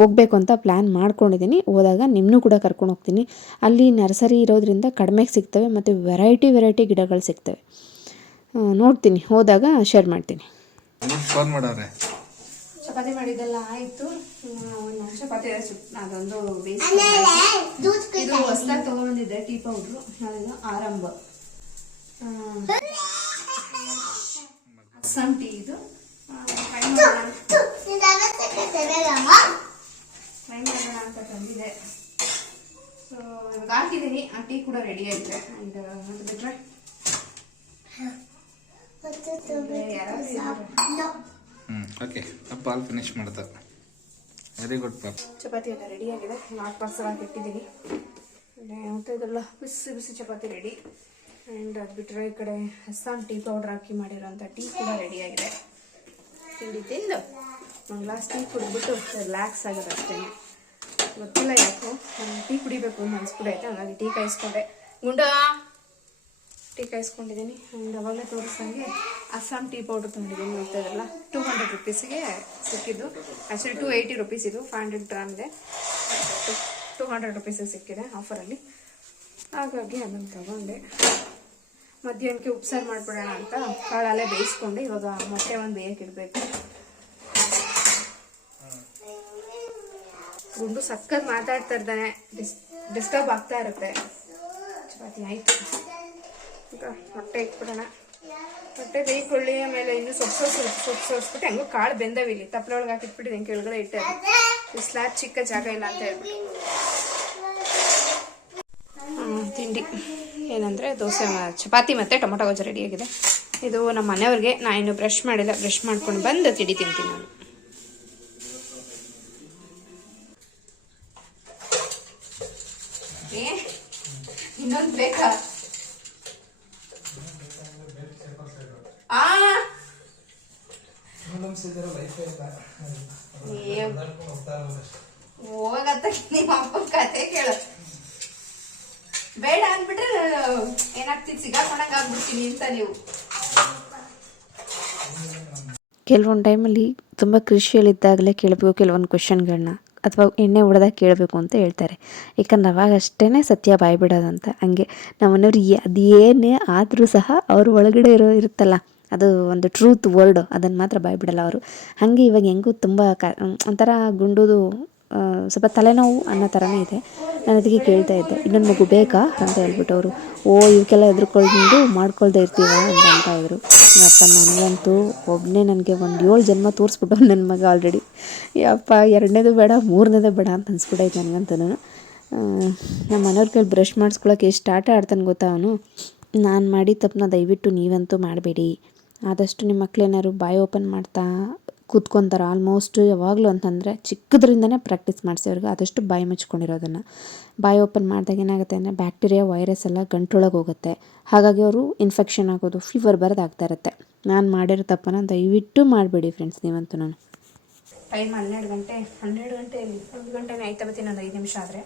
ಹೋಗಬೇಕು ಅಂತ ಪ್ಲ್ಯಾನ್ ಮಾಡ್ಕೊಂಡಿದ್ದೀನಿ ಹೋದಾಗ ನಿಮ್ಮನ್ನೂ ಕೂಡ ಕರ್ಕೊಂಡು ಹೋಗ್ತೀನಿ. ಅಲ್ಲಿ ನರ್ಸರಿ ಇರೋದ್ರಿಂದ ಕಡಿಮೆಗೆ ಸಿಗ್ತವೆ ಮತ್ತು ವೆರೈಟಿ ವೆರೈಟಿ ಗಿಡಗಳು ಸಿಗ್ತವೆ. ನೋಡ್ತೀನಿ. ಹೋದಾಗ ಶೇರ್ ಮಾಡ್ತೀನಿ. ಚಪಾತಿ ಮಾಡಿದ್ದೆಲ್ಲ ಆಯಿತು. ಒಂದು ಚಪಾತಿ ಅದೊಂದು ಇದು ಹೊಸ್ದಾಗಿ ಟೀ ಪೌಡ್ರು. ಆರಂಭ. ಅಸ್ಸಾಂ ಟೀ ಇದು ಫ್ರೈ ಮಾಡೋಣ ಅಂತ ತಂದಿದೆ. ಸೊ ಇವಾಗ ಹಾಕಿದ್ದೀನಿ. ಆ ಟೀ ಕೂಡ ರೆಡಿ ಆಗಿದೆ. ಆ್ಯಂಡ್ ಅದು ಬಿಟ್ಟರೆ ಹ್ಞೂ ಓಕೆ ಅಪ್ಪ ಅಲ್ಲಿ ಫಿನಿಶ್ ಮಾಡ್ತಾ. ವೆರಿ ಗುಡ್ ಪಾಪ ಚಪಾತಿ ಎಲ್ಲ ರೆಡಿ ಆಗಿದೆ. ನಾಲ್ಕು ಪಾರ್ಸಲ್ ಆಗಿ ಇಟ್ಟಿದ್ದೀನಿ. ಇದೆಲ್ಲ ಬಿಸಿ ಬಿಸಿ ಚಪಾತಿ ರೆಡಿ ಆ್ಯಂಡ್ ಅದು ಬಿಟ್ಟರೆ ಈ ಕಡೆ ಅಸ್ಸಾಂ ಟೀ ಪೌಡರ್ ಹಾಕಿ ಮಾಡಿರೋಂಥ ಟೀ ಕೂಡ ರೆಡಿಯಾಗಿದೆ ತಿಂಡಿ ತಿಂದು. ಒಂದು ಗ್ಲಾಸ್ ಟೀ ಕುಡಿದ್ಬಿಟ್ಟು ರಿಲ್ಯಾಕ್ಸ್ ಆಗೋದು ಅಷ್ಟೇ. ಗೊತ್ತಿಲ್ಲ ಯಾಕೋ. ನಾನು ಟೀ ಕುಡಿಬೇಕು ಅಂತ ಅನ್ಸ್ಬಿಡೈತೆ ಹಾಗಾಗಿ ಟೀ ಕಾಯಿಸ್ಕೊಂಡೆ. ಗುಂಡ! ಟೀ ಕಾಯಿಸ್ಕೊಂಡಿದ್ದೀನಿ. ಆ್ಯಂಡ್ ಅವಾಗಲೇ ತೋರಿಸ್ದಂಗೆ ಅಸ್ಸಾಂ ಟೀ ಪೌಡರ್ ತೊಗೊಂಡಿದ್ದೀನಿ ನೋಡ್ತಾ ಟೂ ಹಂಡ್ರೆಡ್ ರುಪೀಸಿಗೆ ಸಿಕ್ಕಿದ್ದು. ಆ್ಯಕ್ಚುಲಿ ಟೂ ಏಯ್ಟಿ ರುಪೀಸ್ ಇದು. ಫೈವ್ ಹಂಡ್ರೆಡ್ ಗ್ರಾಮ್ ಇದೆ. ಟೂ ಹಂಡ್ರೆಡ್ ರುಪೀಸಿಗೆ ಸಿಕ್ಕಿದೆ ಆಫರಲ್ಲಿ ಹಾಗಾಗಿ ಅದನ್ನು ತಗೊಂಡೆ. ಮಧ್ಯಾಹ್ನಕ್ಕೆ ಉಪ್ಸಾರು ಮಾಡ್ಬಿಡೋಣ ಅಂತ ಕಾಳಲ್ಲೇ ಬೇಯಿಸ್ಕೊಂಡು ಇವಾಗ ಮೊಟ್ಟೆ ಒಂದು ಬೇಯಕ್ಕೆ ಇಡಬೇಕು. ಗುಂಡು ಸಕ್ಕತ್ ಮಾತಾಡ್ತಾ ಇರ್ತಾನೆ. ಡಿಸ್, ಡಿಸ್ಟರ್ಬ್ ಆಗ್ತಾ ಇರುತ್ತೆ. ಚಪಾತಿ ಆಯಿತು. ಈಗ ಮೊಟ್ಟೆ ಇಟ್ಬಿಡೋಣ. ಮೊಟ್ಟೆ ಬೇಯ್ಕೊಳ್ಳಿ, ಆಮೇಲೆ ಇನ್ನು ಸೊಪ್ಪು ಸೊಪ್ಪು ಸೊಪ್ಪು ಸೋಸ್ಬಿಟ್ಟು ಹೆಂಗೋ ಕಾಳು ಬೆಂದವಿಲ್ಲಿ ತಪ್ಪಲೆ ಒಳಗೆ ಹಾಕಿಟ್ಬಿಟ್ಟಿದ್ದೀನಿ ಕೆಳಗಡೆ ಇಟ್ಟೆ. ಬಿಸ್ಲಾ ಚಿಕ್ಕ ಜಾಗ ಇಲ್ಲ ಅಂತ ಹೇಳ್ಬಿಟ್ಟು. ತಿಂಡಿ. ಏನಂದರೆ ದೋಸೆ ಚಪಾತಿ ಮತ್ತು ಟೊಮೊಟೊ ಗೊಜ್ಜು ರೆಡಿಯಾಗಿದೆ ಇದು ನಮ್ಮ ಮನೆಯವ್ರಿಗೆ ನಾನು ಇನ್ನು ಬ್ರಷ್ ಮಾಡಿಲ್ಲ ಬ್ರಷ್ ಮಾಡ್ಕೊಂಡು ಬಂದು ತಿಡಿ ತಿಂತೀನಿ ನಾನು. ಇನ್ನೊಂದು ಬೇಕಾ? ಹೋಗತ್ತ ನಿಮ್ಮ ಅಪ್ಪ ಕತೆ ಕೇಳು. ಬೇಡ ಅಂದ್ಬಿಟ್ರೆ, ಏನಾಗ್ತಿತ್ತು? ಸಿಗಾಕೊಂಡಂಗ ಆಗ್ಬಿಡ್ತೀನಿ ಅಂತ ನೀವು. ಕೆಲವೊಂದು ಟೈಮಲ್ಲಿ ತುಂಬ ಕೃಷಿಯಲ್ಲಿದ್ದಾಗಲೇ ಕೇಳಬೇಕು ಕೆಲವೊಂದು ಕ್ವಶನ್ಗಳನ್ನ ಅಥವಾ ಎಣ್ಣೆ ಹೊಡೆದಾಗ ಕೇಳಬೇಕು ಅಂತ ಹೇಳ್ತಾರೆ. ಯಾಕಂದ್ರೆ ಅವಾಗ ಅಷ್ಟೇ ಸತ್ಯ ಬಾಯ್ಬಿಡೋದಂತ ಹಂಗೆ ನಮ್ಮನೆಯವ್ರು ಅದು ಏನೇ ಆದರೂ ಸಹ ಅವ್ರ ಒಳಗಡೆ ಇರೋ, ಇರುತ್ತಲ್ಲ, ಅದು ಒಂದು ಟ್ರೂತ್ ವರ್ಡು ಅದನ್ನು ಮಾತ್ರ ಬಾಯ್ಬಿಡಲ್ಲ ಅವರು. ಹಾಗೆ ಇವಾಗ ಹೆಂಗೂ ತುಂಬ ಕ, ಒಂಥರ ಗುಂಡುದು ಸ್ವಲ್ಪ ತಲೆನೋವು ಅನ್ನೋ ಥರನೇ ಇದೆ. ನಾನು ಅದಕ್ಕೆ ಕೇಳ್ತಾ ಇದ್ದೆ, ಇನ್ನೊಂದು ಮಗು ಬೇಕಾ? ಅಂತ ಹೇಳ್ಬಿಟ್ಟು ಅವರು, ಓ ಇವಕ್ಕೆಲ್ಲ ಎದುರ್ಕೊಂಡು ಮಾಡ್ಕೊಳ್ದೆ ಇರ್ತೀವ? ಅಂತ ಅಂತ ಇದ್ರು. ಅಪ್ಪ, ನನಗಂತೂ ಒಬ್ಬನೇ ನನಗೆ ಒಂದು ಏಳು ಜನ್ಮ ತೋರಿಸ್ಬಿಟ್ಟು ನನ್ನ ಮಗ ಆಲ್ರೆಡಿ ಅಪ್ಪ ಎರಡನೇದು ಬೇಡ, ಮೂರನೇದು ಬೇಡ ಅಂತ ಅನ್ಸ್ಬಿಟ್ಟೈತೆ ನನಗಂತೂ ನಮ್ಮ ಮನೆಯವ್ರ ಕೈಲಿ ಬ್ರಷ್ ಮಾಡಿಸ್ಕೊಳಕ್ಕೆ ಎಷ್ಟು ಆಟ ಆಡ್ತಾನೆ ಗೊತ್ತಾ ಅವನು? ನಾನು ಮಾಡಿ ತಪ್ಪನ್ನ ದಯವಿಟ್ಟು ನೀವಂತೂ ಮಾಡಬೇಡಿ. ಆದಷ್ಟು ನಿಮ್ಮ ಮಕ್ಕಳೇನಾದ್ರು ಬಾಯಿ ಓಪನ್ ಮಾಡ್ತಾ ಕೂತ್ಕೊತಾರೆ ಆಲ್ಮೋಸ್ಟ್ ಯಾವಾಗಲೂ ಅಂತಂದರೆ ಚಿಕ್ಕದ್ರಿಂದನೇ ಪ್ರಾಕ್ಟೀಸ್ ಮಾಡಿಸಿ ಅವ್ರಿಗೆ ಆದಷ್ಟು ಬಾಯಿ ಮುಚ್ಕೊಂಡಿರೋದನ್ನು. ಬಾಯಿ ಓಪನ್ ಮಾಡಿದಾಗ ಏನಾಗುತ್ತೆ ಅಂದರೆ ಬ್ಯಾಕ್ಟೀರಿಯಾ, ವೈರಸ್ ಎಲ್ಲ ಗಂಟೊಳಗೆ ಹೋಗುತ್ತೆ. ಹಾಗಾಗಿ ಅವರು ಇನ್ಫೆಕ್ಷನ್ ಆಗೋದು, ಫೀವರ್ ಬರೋದಾಗ್ತಾ ಇರುತ್ತೆ. ನಾನು ಮಾಡಿರೋ ತಪ್ಪನ ದಯವಿಟ್ಟು ಮಾಡಬೇಡಿ ಫ್ರೆಂಡ್ಸ್ ನೀವಂತೂ ನಾನು. ಟೈಮ್ ಹನ್ನೆರಡು ಗಂಟೆ ಹನ್ನೆರಡು ಗಂಟೆ ಒಂದು ಗಂಟೆನೇ ಆಯ್ತಾ ಬರ್ತೀನಿ, ಒಂದು ಐದು ನಿಮಿಷ ಆದರೆ.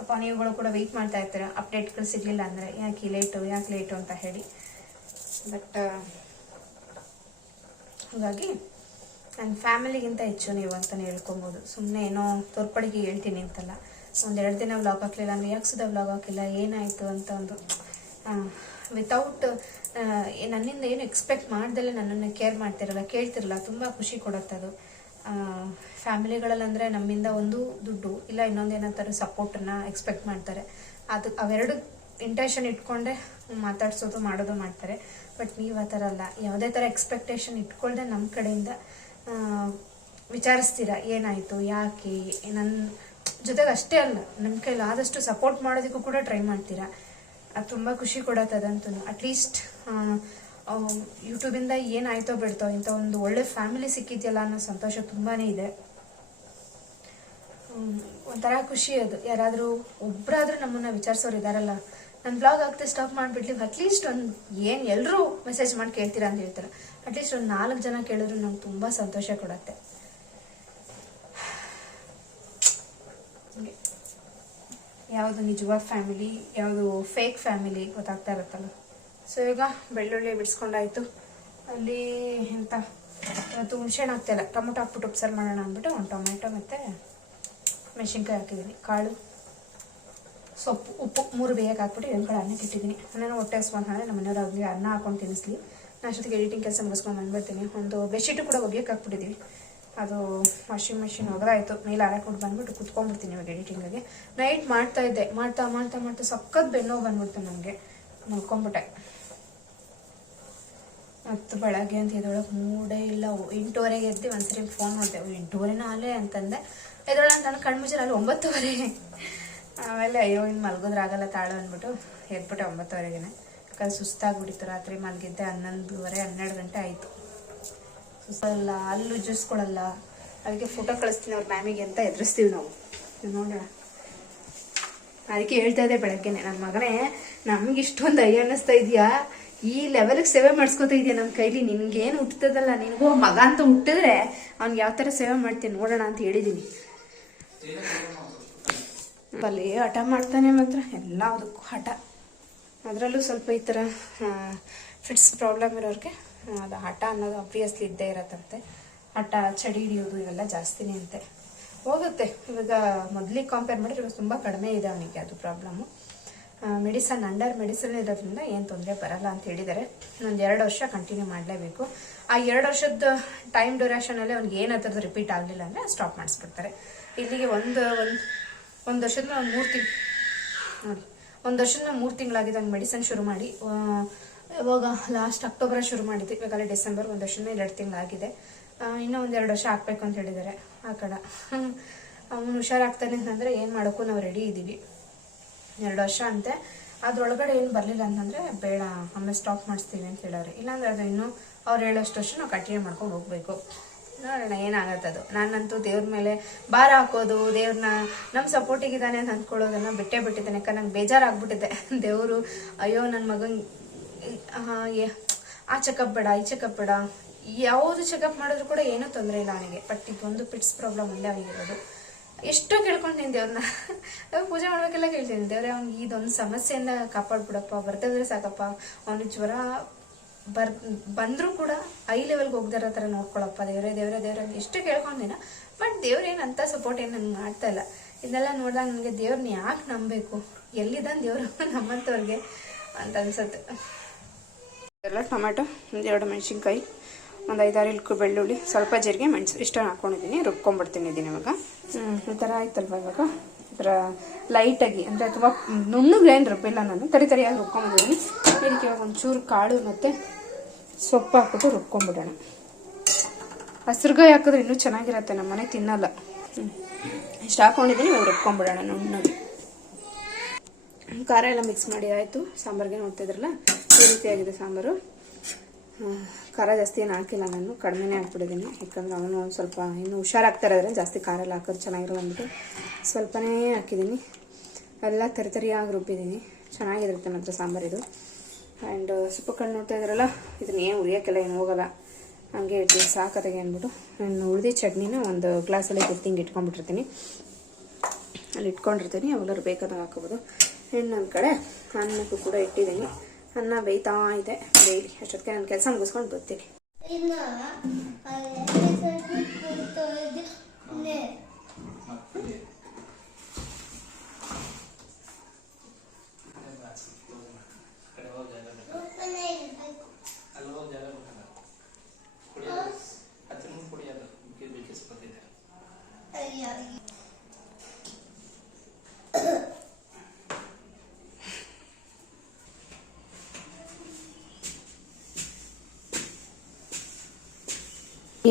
ಅಪ್ಪ ನೀವುಗಳು ಕೂಡ ವೆಯ್ಟ್ ಮಾಡ್ತಾ ಇರ್ತೀರ ಅಪ್ಡೇಟ್ಗಳು ಸಿಗಲಿಲ್ಲ ಅಂದರೆ ಯಾಕೆ ಲೇಟು ಯಾಕೆ ಲೇಟು ಅಂತ ಹೇಳಿ. ಬಟ್ ಹಾಗಾಗಿ ನನ್ನ ಫ್ಯಾಮಿಲಿಗಿಂತ ಹೆಚ್ಚು ನೀವು ಅಂತಲೇ ಹೇಳ್ಕೊಬೋದು. ಸುಮ್ಮನೆ ಏನೋ ತೋರ್ಪಡಿಗೆ ಹೇಳ್ತೀನಿ ಅಂತಲ್ಲ. ಒಂದೆರಡು ದಿನ ವ್ಲಾಗ್ ಹಾಕಲಿಲ್ಲ ಅಂದರೆ ಯಾಕೆ ವ್ಲಾಗ್ ಹಾಕಿಲ್ಲ? ಏನಾಯಿತು ಅಂತ ಒಂದು ವಿತೌಟ್ ನನ್ನಿಂದ ಏನು ಎಕ್ಸ್ಪೆಕ್ಟ್ ಮಾಡ್ದಲ್ಲೇ ನನ್ನನ್ನು ಕೇರ್ ಮಾಡ್ತಿರಲ್ಲ, ಕೇಳ್ತಿರಲ್ಲ. ತುಂಬ ಖುಷಿ ಕೊಡುತ್ತೆ ಅದು. ಫ್ಯಾಮಿಲಿಗಳಲ್ಲಂದರೆ ನಮ್ಮಿಂದ ಒಂದು ದುಡ್ಡು, ಇಲ್ಲ ಇನ್ನೊಂದು ಏನಂತಾರೆ ಸಪೋರ್ಟನ್ನು ಎಕ್ಸ್ಪೆಕ್ಟ್ ಮಾಡ್ತಾರೆ. ಅದು, ಅವೆರಡು ಇಂಟೆನ್ಷನ್ ಇಟ್ಕೊಂಡೆ ಮಾತಾಡ್ಸೋದು, ಮಾಡೋದು ಮಾಡ್ತಾರೆ. ಬಟ್ ನೀವು ಆ ಥರ ಅಲ್ಲ. ಯಾವುದೇ ಥರ ಎಕ್ಸ್ಪೆಕ್ಟೇಷನ್ ಇಟ್ಕೊಳ್ದೆ ನಮ್ಮ ಕಡೆಯಿಂದ ವಿಚಾರಿಸ್ತೀರಾ? ಏನಾಯಿತು? ಯಾಕೆ? ನನ್ನ ಜೊತೆಗೆ ಅಷ್ಟೇ ಅಲ್ಲ. ನಮ್ಮ ಕೈಲಿ ಆದಷ್ಟು ಸಪೋರ್ಟ್ ಮಾಡೋದಕ್ಕೂ ಕೂಡ ಟ್ರೈ ಮಾಡ್ತೀರಾ? ಅದು ತುಂಬ ಖುಷಿ ಕೊಡತ್ತದಂತೂ ಅಟ್ಲೀಸ್ಟ್ ಯೂಟ್ಯೂಬಿಂದ ಏನಾಯ್ತೋ ಬಿಡ್ತೋ, ಇಂಥ ಒಂದು ಒಳ್ಳೆ ಫ್ಯಾಮಿಲಿ ಸಿಕ್ಕಿದೆಯಲ್ಲ ಅನ್ನೋ ಸಂತೋಷ ತುಂಬಾ ಇದೆ. ಒಂಥರ ಖುಷಿ ಅದು. ಯಾರಾದರೂ ಒಬ್ಬರಾದ್ರೂ ನಮ್ಮನ್ನು ವಿಚಾರಿಸೋರು ಇದಾರಲ್ಲ ನನ್ನ ಬ್ಲಾಗ್ ಆಗ್ತಾ ಸ್ಟಾಪ್ ಮಾಡಿಬಿಡ್ಲಿ ಅಟ್ಲೀಸ್ಟ್ ಒಂದು ಏನು ಎಲ್ಲರೂ ಮೆಸೇಜ್ ಮಾಡಿ ಕೇಳ್ತೀರಾ ಅಂತ ಹೇಳ್ತಾರೆ. ಅಟ್ಲೀಸ್ಟ್ ಒಂದು ನಾಲ್ಕು ಜನ ಕೇಳಿದ್ರು ನಂಗೆ ತುಂಬ ಸಂತೋಷ ಕೊಡುತ್ತೆ. ಯಾವುದು ನಿಜವಾದ ಫ್ಯಾಮಿಲಿ ಯಾವುದು ಫೇಕ್ ಫ್ಯಾಮಿಲಿ ಗೊತ್ತಾಗ್ತಾ ಇರುತ್ತಲ್ಲ ಸೊ ಈಗ ಬೆಳ್ಳುಳ್ಳಿ ಬಿಡಿಸ್ಕೊಂಡಾಯ್ತು. ಅಲ್ಲಿ ಎಂತ, ಇವತ್ತು ಹುಣ್ಸೆಹಣ್ಣು ಹಾಕ್ತಿಲ್ಲ ಟೊಮೊಟೊ ಹಾಕ್ಬಿಟ್ಟು ಉಪ್ಸಾರು ಮಾಡೋಣ ಅಂದ್ಬಿಟ್ಟು ಒಂದು ಟೊಮೆಟೊ ಮತ್ತು ಮೆಣಸಿನ್ಕಾಯಿ ಹಾಕಿದ್ದೀನಿ. ಕಾಳು. ಸೊಪ್ಪು, ಉಪ್ಪು ಮೂರು ಬೇಗ ಹಾಕ್ಬಿಟ್ಟು ಎರಡು ಕಡೆ ಅನ್ನಕ್ಕೆ ಇಟ್ಟಿದ್ದೀನಿ. ನಾನು ಹೊಟ್ಟೆ ಹಸ್ಕೊಂಡು ನಮ್ಮ ಮನೆಯವ್ರು ಅವ್ರಿಗೆ ಅನ್ನ ಹಾಕೊಂಡು ತಿನ್ನಿಸ್ಲಿ. ನಾನು ಅಷ್ಟೊತ್ತಿಗೆ ಎಡಿಟಿಂಗ್ ಕೆಲಸ ಮುಗಿಸ್ಕೊಂಡು ಬಂದುಬಿಡ್ತೀನಿ. ಒಂದು ಬೆಡ್ಶೀಟು ಕೂಡ ಒಗೆಯಕ್ಕೆ ಹಾಕ್ಬಿಟ್ಟಿದ್ದೀವಿ ಅದು ವಾಷಿಂಗ್ ಮೆಷಿನ್ ಒಗದಾಯಿತು. ಮೇಲೆ ಹಾರಾಕ್ಬಿಟ್ಟು ಬಂದ್ಬಿಟ್ಟು ಕುತ್ಕೊಂಡ್ಬಿಡ್ತೀನಿ ಇವಾಗ ಎಡಿಟಿಂಗಿಗೆ ನೈಟ್ ಮಾಡ್ತಾ ಇದ್ದೆ. ಮಾಡ್ತಾ ಮಾಡ್ತಾ ಮಾಡ್ತಾ ಸಖತ್ ಬೆನ್ನೋವು ಬಂದ್ಬಿಡ್ತು ನನಗೆ. ಮಲ್ಕೊಂಬಿಟ್ಟೆ. ಮತ್ತು ಬೆಳಗ್ಗೆ ಅಂತ ಇದ್ರೊಳಗೆ ಮೂಡೇ ಇಲ್ಲ. ಎಂಟೂವರೆಗೆ ಎದ್ದು ಒಂದ್ಸರಿ ಫೋನ್ ಮಾಡಿದೆ ಎಂಟೂವರೆನ ಅಲ್ಲೇ ಅಂತಂದೆ. ಇದ್ರೊಳಗೆ ನಾನು ಕಣ್ಣು ಮುಚ್ಚಿರ ಅಲ್ಲಿ ಒಂಬತ್ತುವರೆ. ಆಮೇಲೆ ಅಯ್ಯೋ, ಇನ್ನು ಮಲಗೋದ್ರಾಗಲ್ಲ ತಾಳು ಅಂದ್ಬಿಟ್ಟು ಎದ್ಬಿಟ್ಟೆ ಒಂಬತ್ತುವರೆಗೆ ಯಾಕಂದ್ರೆ ಸುಸ್ತಾಗ್ಬಿಟ್ಟಿತ್ತು ರಾತ್ರಿ ಮಲಗಿದ್ದೆ ಹನ್ನೊಂದುವರೆ, ಹನ್ನೆರಡು ಗಂಟೆ ಆಯಿತು. ಸುಸ್ತಲ್ಲ ಅಲ್ಲೂ ಜ್ಯೂಸ್ ಕೊಡಲ್ಲ. ಅದಕ್ಕೆ ಫೋಟೋ ಕಳಿಸ್ತೀನಿ ಅವ್ರ ಮ್ಯಾಮಿಗೆ ಅಂತ ಎದುರಿಸ್ತೀವಿ ನಾವು. ನೋಡೋಣ. ಅದಕ್ಕೆ ಹೇಳ್ತಾ ಇದ್ದೆ ಬೆಳಗ್ಗೆನೆ ನನ್ನ ಮಗನೇ, ನಮ್ಗೆ ಇಷ್ಟೊಂದು ಅಯ್ಯ ಅನ್ನಿಸ್ತಾ ಇದೆಯಾ? ಈ ಲೆವೆಲ್ಗೆ ಸೇವೆ ಮಾಡಿಸ್ಕೊತಾ ಇದೆಯಾ ನಮ್ಮ ಕೈಲಿ? ನಿನ್ಗೇನು ಹುಟ್ಟದಲ್ಲ ನಿನಗೂ ಮಗ ಅಂತ ಹುಟ್ಟಿದ್ರೆ ಅವ್ನಿಗೆ ಯಾವ ಥರ ಸೇವೆ ಮಾಡ್ತೀನಿ ನೋಡೋಣ ಅಂತ ಹೇಳಿದ್ದೀನಿ ಬಲ್ಲಿ ಹಠ ಮಾಡ್ತಾನೆ ಮಾತ್ರ ಎಲ್ಲದಕ್ಕೂ ಹಠ. ಅದರಲ್ಲೂ ಸ್ವಲ್ಪ ಈ ಥರ ಫಿಟ್ಸ್ ಪ್ರಾಬ್ಲಮ್ ಇರೋರಿಗೆ ಅದು ಹಠ ಅನ್ನೋದು ಅಬ್ವಿಯಸ್ಲಿ ಇದ್ದೇ ಇರತ್ತಂತೆ. ಹಠ ಚಡಿ ಹಿಡಿಯೋದು ಇವೆಲ್ಲ ಜಾಸ್ತಿನೇ ಅಂತೆ. ಹೋಗುತ್ತೆ. ಇವಾಗ ಮೊದಲಿಗೆ ಕಂಪೇರ್ ಮಾಡಿದ್ರೆ ಇವಾಗ ತುಂಬ ಕಡಿಮೆ ಇದೆ ಅವನಿಗೆ ಅದು ಪ್ರಾಬ್ಲಮ್ಮು ಮೆಡಿಸನ್ ಅಂಡರ್ ಮೆಡಿಸನ್ ಇರೋದ್ರಿಂದ ಏನು ತೊಂದರೆ ಬರಲ್ಲ ಅಂತ ಹೇಳಿದ್ದಾರೆ. ಒಂದು ಎರಡು ವರ್ಷ ಕಂಟಿನ್ಯೂ ಮಾಡಲೇಬೇಕು. ಆ ಎರಡು ವರ್ಷದ ಟೈಮ್ ಡ್ಯೂರೇಷನಲ್ಲಿ ಅವ್ನಿಗೆ ಏನಾದ್ರದ್ದು ರಿಪೀಟ್ ಆಗಲಿಲ್ಲ ಅಂದರೆ ಸ್ಟಾಪ್ ಮಾಡಿಸ್ಬಿಡ್ತಾರೆ. ಇಲ್ಲಿಗೆ ಒಂದು ಒಂದು ಒಂದು ವರ್ಷದ ಒಂದು ಮೂರು ತಿಂಗ್ ಒಂದು ವರ್ಷದ ಮೂರು ತಿಂಗಳಾಗಿದೆ ಒಂದು ಮೆಡಿಸನ್ ಶುರು ಮಾಡಿ. ಇವಾಗ ಲಾಸ್ಟ್ ಅಕ್ಟೋಬರ್ ಶುರು ಮಾಡಿದ್ವಿ, ಇವಾಗಲೇ ಡಿಸೆಂಬರ್ ಒಂದು ವರ್ಷದ ಎರಡು ತಿಂಗಳಾಗಿದೆ. ಇನ್ನೂ ಒಂದು ಎರಡು ವರ್ಷ ಹಾಕ್ಬೇಕು ಅಂತ ಹೇಳಿದ್ದಾರೆ ಆ ಕಡೆ. ಅವನು ಹುಷಾರಾಗ್ತಾನೆ ಅಂತಂದರೆ ಏನು ಮಾಡೋಕ್ಕೂ ನಾವು ರೆಡಿ ಇದ್ದೀವಿ ಎರಡು ವರ್ಷ ಅಂತೆ. ಅದ್ರೊಳಗಡೆ ಏನು ಬರಲಿಲ್ಲ ಅಂತಂದರೆ ಬೇಡ ಆಮೇಲೆ ಸ್ಟಾಪ್ ಮಾಡಿಸ್ತೀವಿ ಅಂತ ಹೇಳೋರು. ಇಲ್ಲಾಂದರೆ ಅದು ಇನ್ನೂ ಅವ್ರು ಹೇಳೋಷ್ಟು ವರ್ಷ ನಾವು ಕಂಟಿನ್ಯೂ ಮಾಡ್ಕೊಂಡು ಹೋಗಬೇಕು. ನೋಡೋಣ ಅದು? ನಾನಂತೂ ದೇವ್ರ ಮೇಲೆ ಭಾರ ಹಾಕೋದು ದೇವ್ರನ್ನ ನಮ್ಮ ಸಪೋರ್ಟಿಗಿದ್ದಾನೆ ಅಂತ ಅಂದ್ಕೊಳ್ಳೋದನ್ನ ಬಿಟ್ಟೇ ಬಿಟ್ಟಿದ್ದೇನೆ. ಯಾಕಂದ್ರೆ ನಂಗೆ ಬೇಜಾರಾಗ್ಬಿಟ್ಟಿದೆ. ದೇವರು, ಅಯ್ಯೋ ನನ್ನ ಮಗನ್, ಆ ಚೆಕಪ್ ಬೇಡ, ಈ ಚೆಕಪ್ ಬೇಡ. ಯಾವುದು ಚೆಕಪ್ ಮಾಡಿದ್ರು ಕೂಡ ಏನೂ ತೊಂದರೆ ಇಲ್ಲ ಅವನಿಗೆ. ಬಟ್ ಇದೊಂದು ಪಿಟ್ಸ್ ಪ್ರಾಬ್ಲಮ್ ಒಂದೇ ಅವನಿಗಿರೋದು ಎಷ್ಟೋ ಕೇಳ್ಕೊಂತೀನಿ ದೇವ್ರನ್ನ ಪೂಜೆ ಮಾಡ್ಬೇಕೆಲ್ಲ ಕೇಳ್ತೀನಿ. ದೇವ್ರೆ, ಅವ್ನಿಗೆ ಇದೊಂದು ಸಮಸ್ಯೆಯಿಂದ ಕಾಪಾಡ್ಬಿಡಪ್ಪ. ಬರ್ತಿದ್ರೆ ಸಾಕಪ್ಪ. ಅವನು ಜ್ವರ ಬರ್, ಬಂದರೂ ಕೂಡ ಐ ಲೆವೆಲ್ಗೆ ಹೋಗ್ದಿರೋ ಥರ ನೋಡ್ಕೊಳಪ್ಪ ದೇವರೇ ದೇವರೇ, ದೇವ್ರೆ ಎಷ್ಟು ಕೇಳ್ಕೊಂಡಿನ. ಬಟ್ ದೇವ್ರೇನು ಅಂಥ ಸಪೋರ್ಟ್ ಏನು ನಂಗೆ ಮಾಡ್ತಾ ಇಲ್ಲ. ಇದನ್ನೆಲ್ಲ ನೋಡಿದಾಗ ನನಗೆ ದೇವ್ರನ್ನ ಯಾಕೆ ನಂಬಬೇಕು? ಎಲ್ಲಿದ್ದಾನೆ ದೇವ್ರು ನಮ್ಮಂಥವ್ರಿಗೆ ಅಂತ ಅನ್ಸುತ್ತೆ. ಎಲ್ಲ ಟೊಮ್ಯಾಟೊ, ಒಂದು ಎರಡು ಮೆಣಸಿನ್ಕಾಯಿ, ಒಂದು ಐದಾರು ಇಲ್ಕು ಬೆಳ್ಳುಳ್ಳಿ, ಸ್ವಲ್ಪ ಜೀರಿಗೆ, ಮೆಣಸು ಇಷ್ಟನ್ನು ಹಾಕ್ಕೊಂಡಿದ್ದೀನಿ ರುಬ್ಕೊಂಡ್ಬಿಡ್ತೀನಿ ಇದೀನಿ ಇವಾಗ. ಈ ಥರ ಆಯ್ತಲ್ವ ಇವಾಗ? ಈ ಥರ ಲೈಟಾಗಿ ಅಂದರೆ ತುಂಬ ನುಣ್ಣಗೆ ಏನು ರುಬ್ಬಿಲ್ಲ ನಾನು ತರಿ ತರಿಯಾಗಿ ರುಬ್ಕೊಂಬಿಟ್ಟಿದ್ದೀನಿ ಇದಕ್ಕೆ ಇವಾಗ ಒಂಚೂರು ಕಾಳು ಮತ್ತು ಸೊಪ್ಪು ಹಾಕ್ಬಿಟ್ಟು ರುಬ್ಕೊಂಡ್ಬಿಡೋಣ ಹಸಿರುಗಾಯಿ ಹಾಕಿದ್ರೆ ಇನ್ನೂ ಚೆನ್ನಾಗಿರತ್ತೆ, ನಮ್ಮ ಮನೆ ತಿನ್ನಲ್ಲ. ಇಷ್ಟು ಹಾಕ್ಕೊಂಡಿದ್ದೀನಿ ಇವಾಗ ರುಬ್ಕೊಂಬಿಡೋಣ ನುಣ್ಣಗೆ ಖಾರ ಎಲ್ಲ ಮಿಕ್ಸ್ ಮಾಡಿ ಆಯಿತು. ಸಾಂಬಾರಿಗೆ ನೋಡ್ತಿದ್ರಲ್ಲ ಈ ರೀತಿಯಾಗಿದೆ ಸಾಂಬಾರು. ಖಾರ ಜಾಸ್ತಿ ಏನು ಹಾಕಿಲ್ಲ ನಾನು, ಕಡಿಮೆನೇ ಹಾಕ್ಬಿಟ್ಟಿದ್ದೀನಿ. ಯಾಕಂದ್ರೆ ಅವನು ಸ್ವಲ್ಪ ಇನ್ನು ಹುಷಾರಾಗ್ತಾ ಇರೋದ್ರೆ ಜಾಸ್ತಿ ಖಾರ ಎಲ್ಲ ಹಾಕೋದು ಚೆನ್ನಾಗಿರಲ್ಲ ಅಂದ್ಬಿಟ್ಟು ಸ್ವಲ್ಪನೇ ಹಾಕಿದ್ದೀನಿ. ಎಲ್ಲ ತರಿತರಿಯಾಗಿ ರುಬ್ಬಿದ್ದೀನಿ. ಚೆನ್ನಾಗಿರುತ್ತೆ ಹತ್ರ ಸಾಂಬಾರಿದು ಆ್ಯಂಡ್ ಸುಪ್ಪು ಕಣ್ಣು ನೋಡ್ತಾ ಇದ್ರಲ್ಲ, ಇದನ್ನ ಏನು ಉರಿಯೋಕ್ಕೆಲ್ಲ ಏನು ಹೋಗಲ್ಲ. ಹಂಗೆ ಇಟ್ಟು ಸಾಕತ್ತಾಗೆ ಅಂದ್ಬಿಟ್ಟು. ನಾನು ಉಳಿದಿ ಚಟ್ನಿನ ಒಂದು ಗ್ಲಾಸಲ್ಲಿ ಕುತ್ತಿಂಗ್ ಇಟ್ಕೊಂಡ್ಬಿಟ್ಟಿರ್ತೀನಿ. ಅಲ್ಲಿ ಇಟ್ಕೊಂಡಿರ್ತೀನಿ ಅವೆಲ್ಲರೂ ಬೇಕಾದಾಗ ಹಾಕೋಬೋದು ನನ್ನ ಕಡೆ ಅನ್ನಕ್ಕೂ ಕೂಡ ಇಟ್ಟಿದ್ದೀನಿ. ಅನ್ನ ಬೇಯ್ತಾ ಇದೆ ಬೇಯಲಿ ಅಷ್ಟೊತ್ತಿಗೆ ನಾನು ಕೆಲಸ ಮುಗಿಸ್ಕೊಂಡು ಬರ್ತೀನಿ. ಇನ್ನ ಅಲ್ಲಿ ಕೂತು ಇದ್ನೆ. ಓಪನೇ ಇರ್ಬೇಕು. ಅಲ್ಲಿ ಹೋಗಿ ಜಾಗ ಬೇಕಲ್ಲ ಕುಡಿಯೋದು ಹತ್ತು ನಿಮಿಷ ಕುಡಿಯೋದು ಬಿಸಿ ಬಿಸಿ ಬರ್ತಿದೆ ಅಯ್ಯೋ.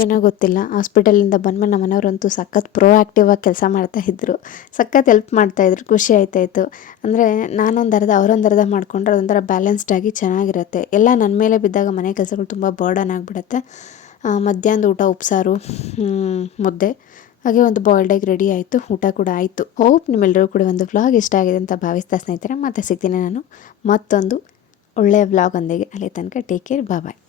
ಏನೋ ಗೊತ್ತಿಲ್ಲ. ಹಾಸ್ಪಿಟಲಿಂದ ಬಂದ್ಮೇಲೆ ನಮ್ಮ ಮನೆಯವ್ರಂತೂ ಸಖತ್ ಪ್ರೋ ಆಗಿ ಕೆಲಸ ಮಾಡ್ತಾ ಇದ್ರು. ಸಖತ್ ಹೆಲ್ಪ್ ಮಾಡ್ತಾಯಿದ್ರು ಖುಷಿ ಆಯ್ತಾಯಿತ್ತು ಅಂದರೆ ನಾನೊಂದು ಅರ್ಧ, ಅವರೊಂದು ಅರ್ಧ ಮಾಡಿಕೊಂಡ್ರೆ ಅದೊಂಥರ ಬ್ಯಾಲೆನ್ಸ್ಡ್ ಆಗಿ ಚೆನ್ನಾಗಿರುತ್ತೆ. ಎಲ್ಲ ನನ್ನ ಮೇಲೆ ಬಿದ್ದಾಗ ಮನೆ ಕೆಲಸಗಳು ತುಂಬ ಬರ್ಡನ್ ಆಗಿಬಿಡುತ್ತೆ. ಮಧ್ಯಾಹ್ನದ ಊಟ, ಉಪ್ಸಾರು ಮುದ್ದೆ. ಹಾಗೆ ಒಂದು ಬಾಯ್ಲ್ಡ್ ಎಗ್ ರೆಡಿ ಆಯಿತು. ಊಟ ಕೂಡ ಆಯಿತು. ಹೋಪ್ ನಿಮ್ಮೆಲ್ಲರೂ ಕೂಡ ಒಂದು ವ್ಲಾಗ್ ಇಷ್ಟ ಆಗಿದೆ ಅಂತ ಭಾವಿಸ್ತಾ ಸ್ನೇಹಿತರೆ, ಮತ್ತೆ ಸಿಗ್ತೀನಿ ನಾನು ಮತ್ತೊಂದು ಒಳ್ಳೆಯ ವ್ಲಾಗ್ ಒಂದಿಗೆ. ಅಲ್ಲಿ ತನಕ ಟೇಕ್ ಕೇರ್ ಬಾಯ್